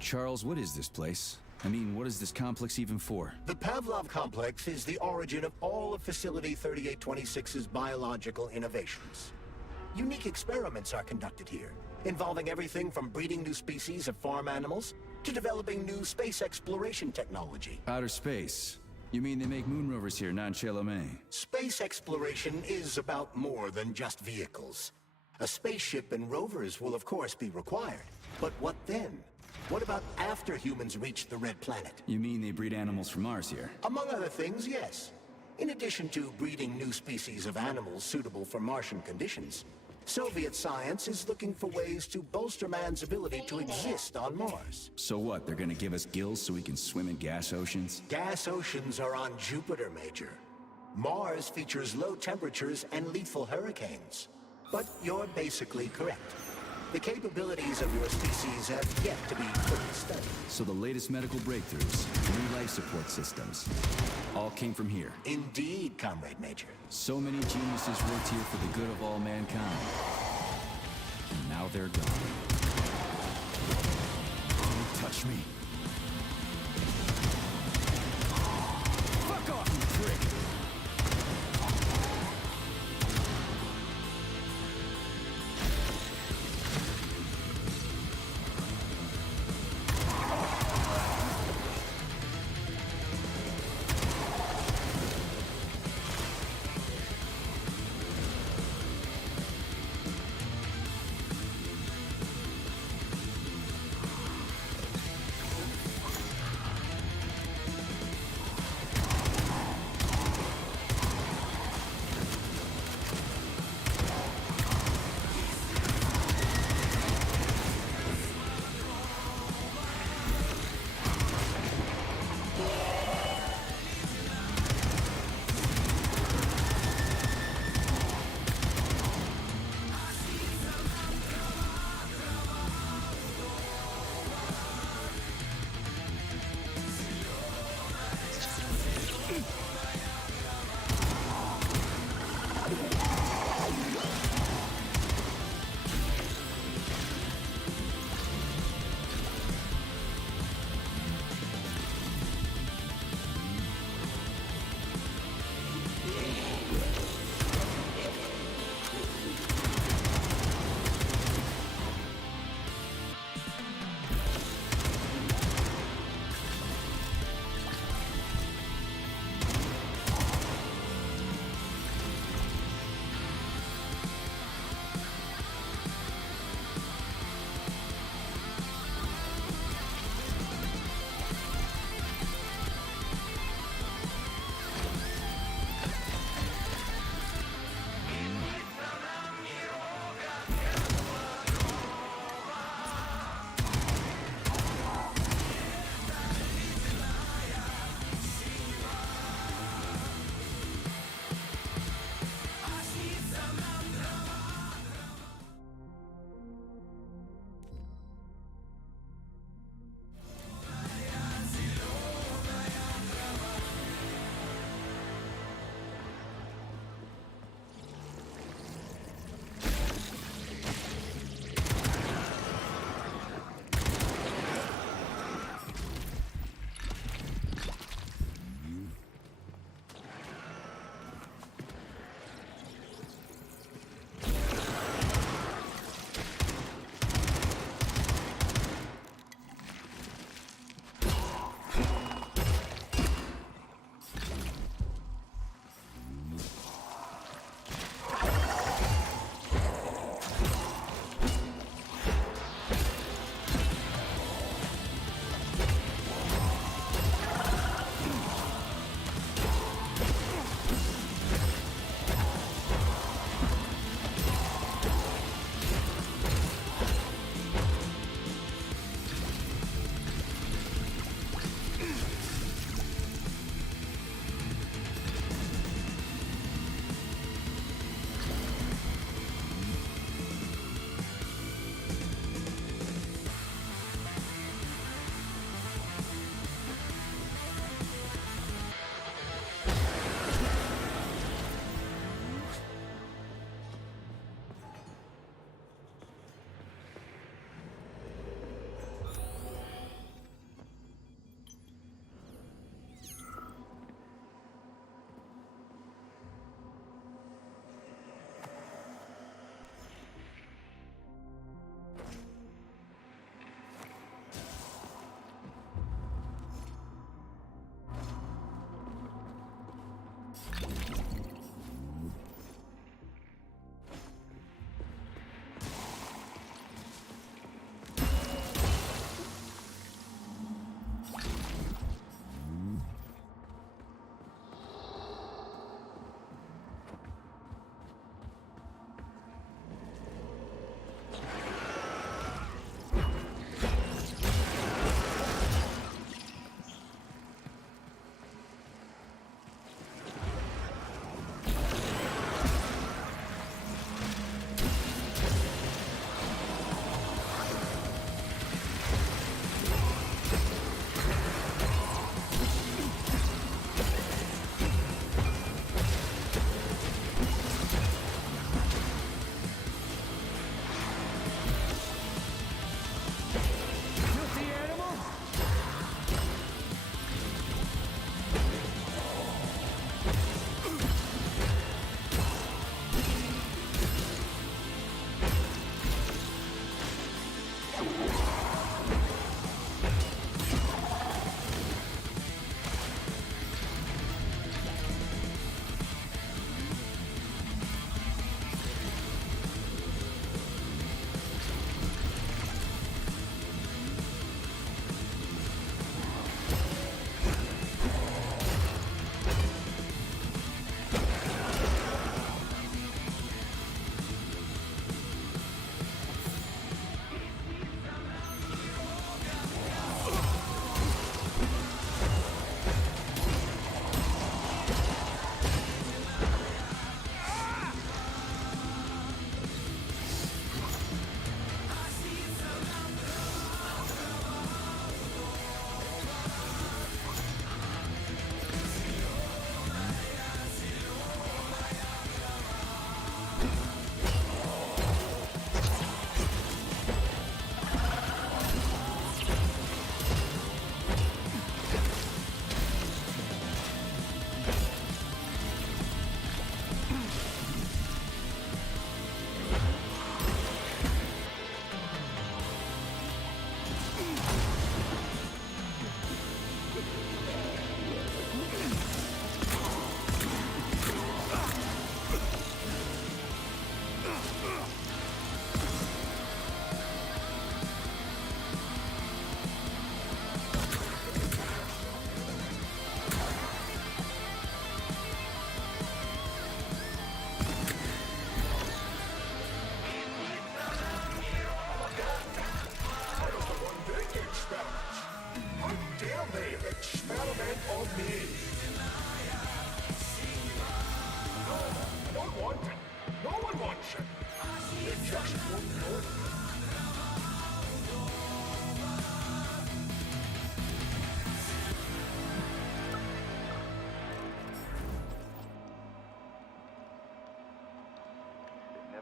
Charles, what is this place? I mean, what is this complex even for? The Pavlov complex is the origin of all of Facility 3826's biological innovations. Unique experiments are conducted here, involving everything from breeding new species of farm animals to developing new space exploration technology. Outer space. You mean they make moon rovers here, not Chelomey? Space exploration is about more than just vehicles. A spaceship and rovers will of course be required. But what then? What about after humans reach the Red Planet? You mean they breed animals from Mars here? Among other things, yes. In addition to breeding new species of animals suitable for Martian conditions, Soviet science is looking for ways to bolster man's ability to exist on Mars. So what, they're gonna give us gills so we can swim in gas oceans? Gas oceans are on Jupiter, Major. Mars features low temperatures and lethal hurricanes. But you're basically correct. The capabilities of your species have yet to be fully studied. So the latest medical breakthroughs, new life support systems, all came from here. Indeed, Comrade Major. So many geniuses worked here for the good of all mankind. And now they're gone. Don't touch me. Fuck off, you prick!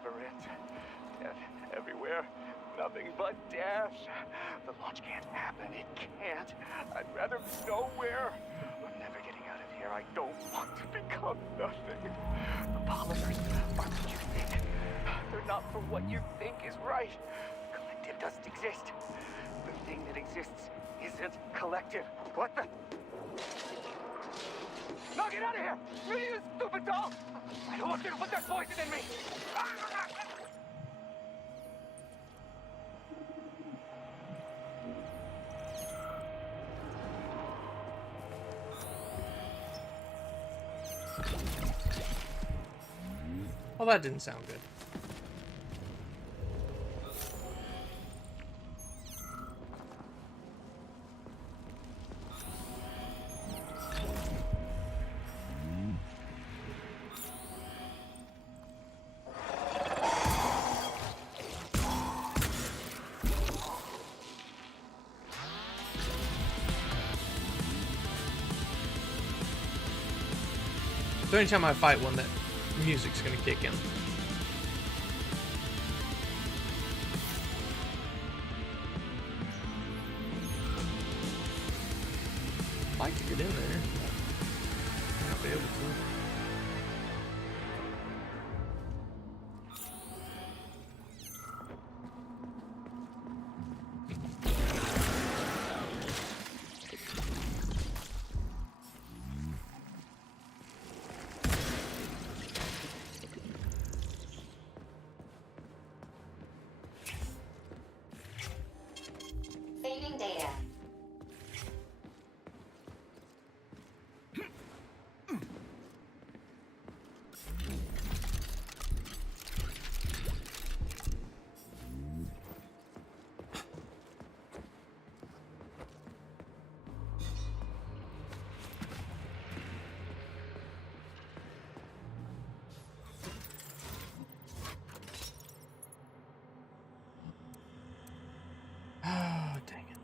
never ends. Death everywhere. Nothing but death. The launch can't happen. It can't. I'd rather be nowhere. I'm never getting out of here. I don't want to become nothing. The polymers aren't what you think. They're not for what you think is right. Collective doesn't exist. The thing that exists isn't collective. What the? No, get out of here! You stupid dog! I don't want you to put that poison in me! Well, that didn't sound good. So anytime I fight one, that music's gonna kick in. I'd like to get in there. I'll be able to. Saving data. Oh, dang it.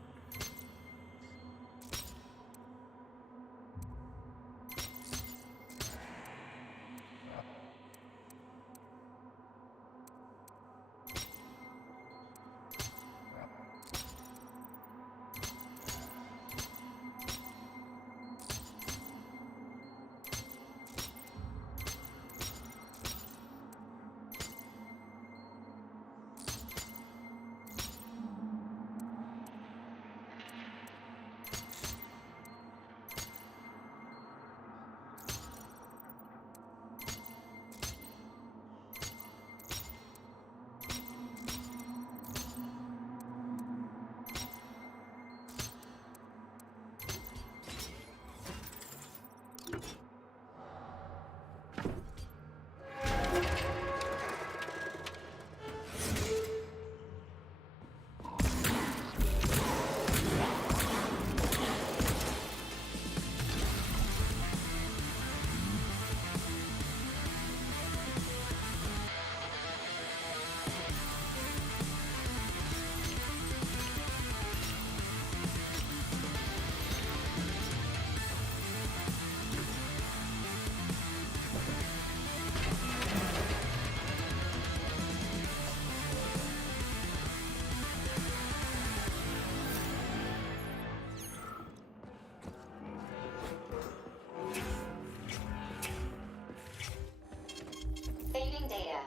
Saving data.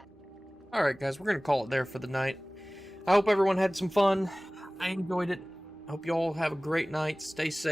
Alright, guys, we're going to call it there for the night. I hope everyone had some fun. I enjoyed it. I hope you all have a great night. Stay safe.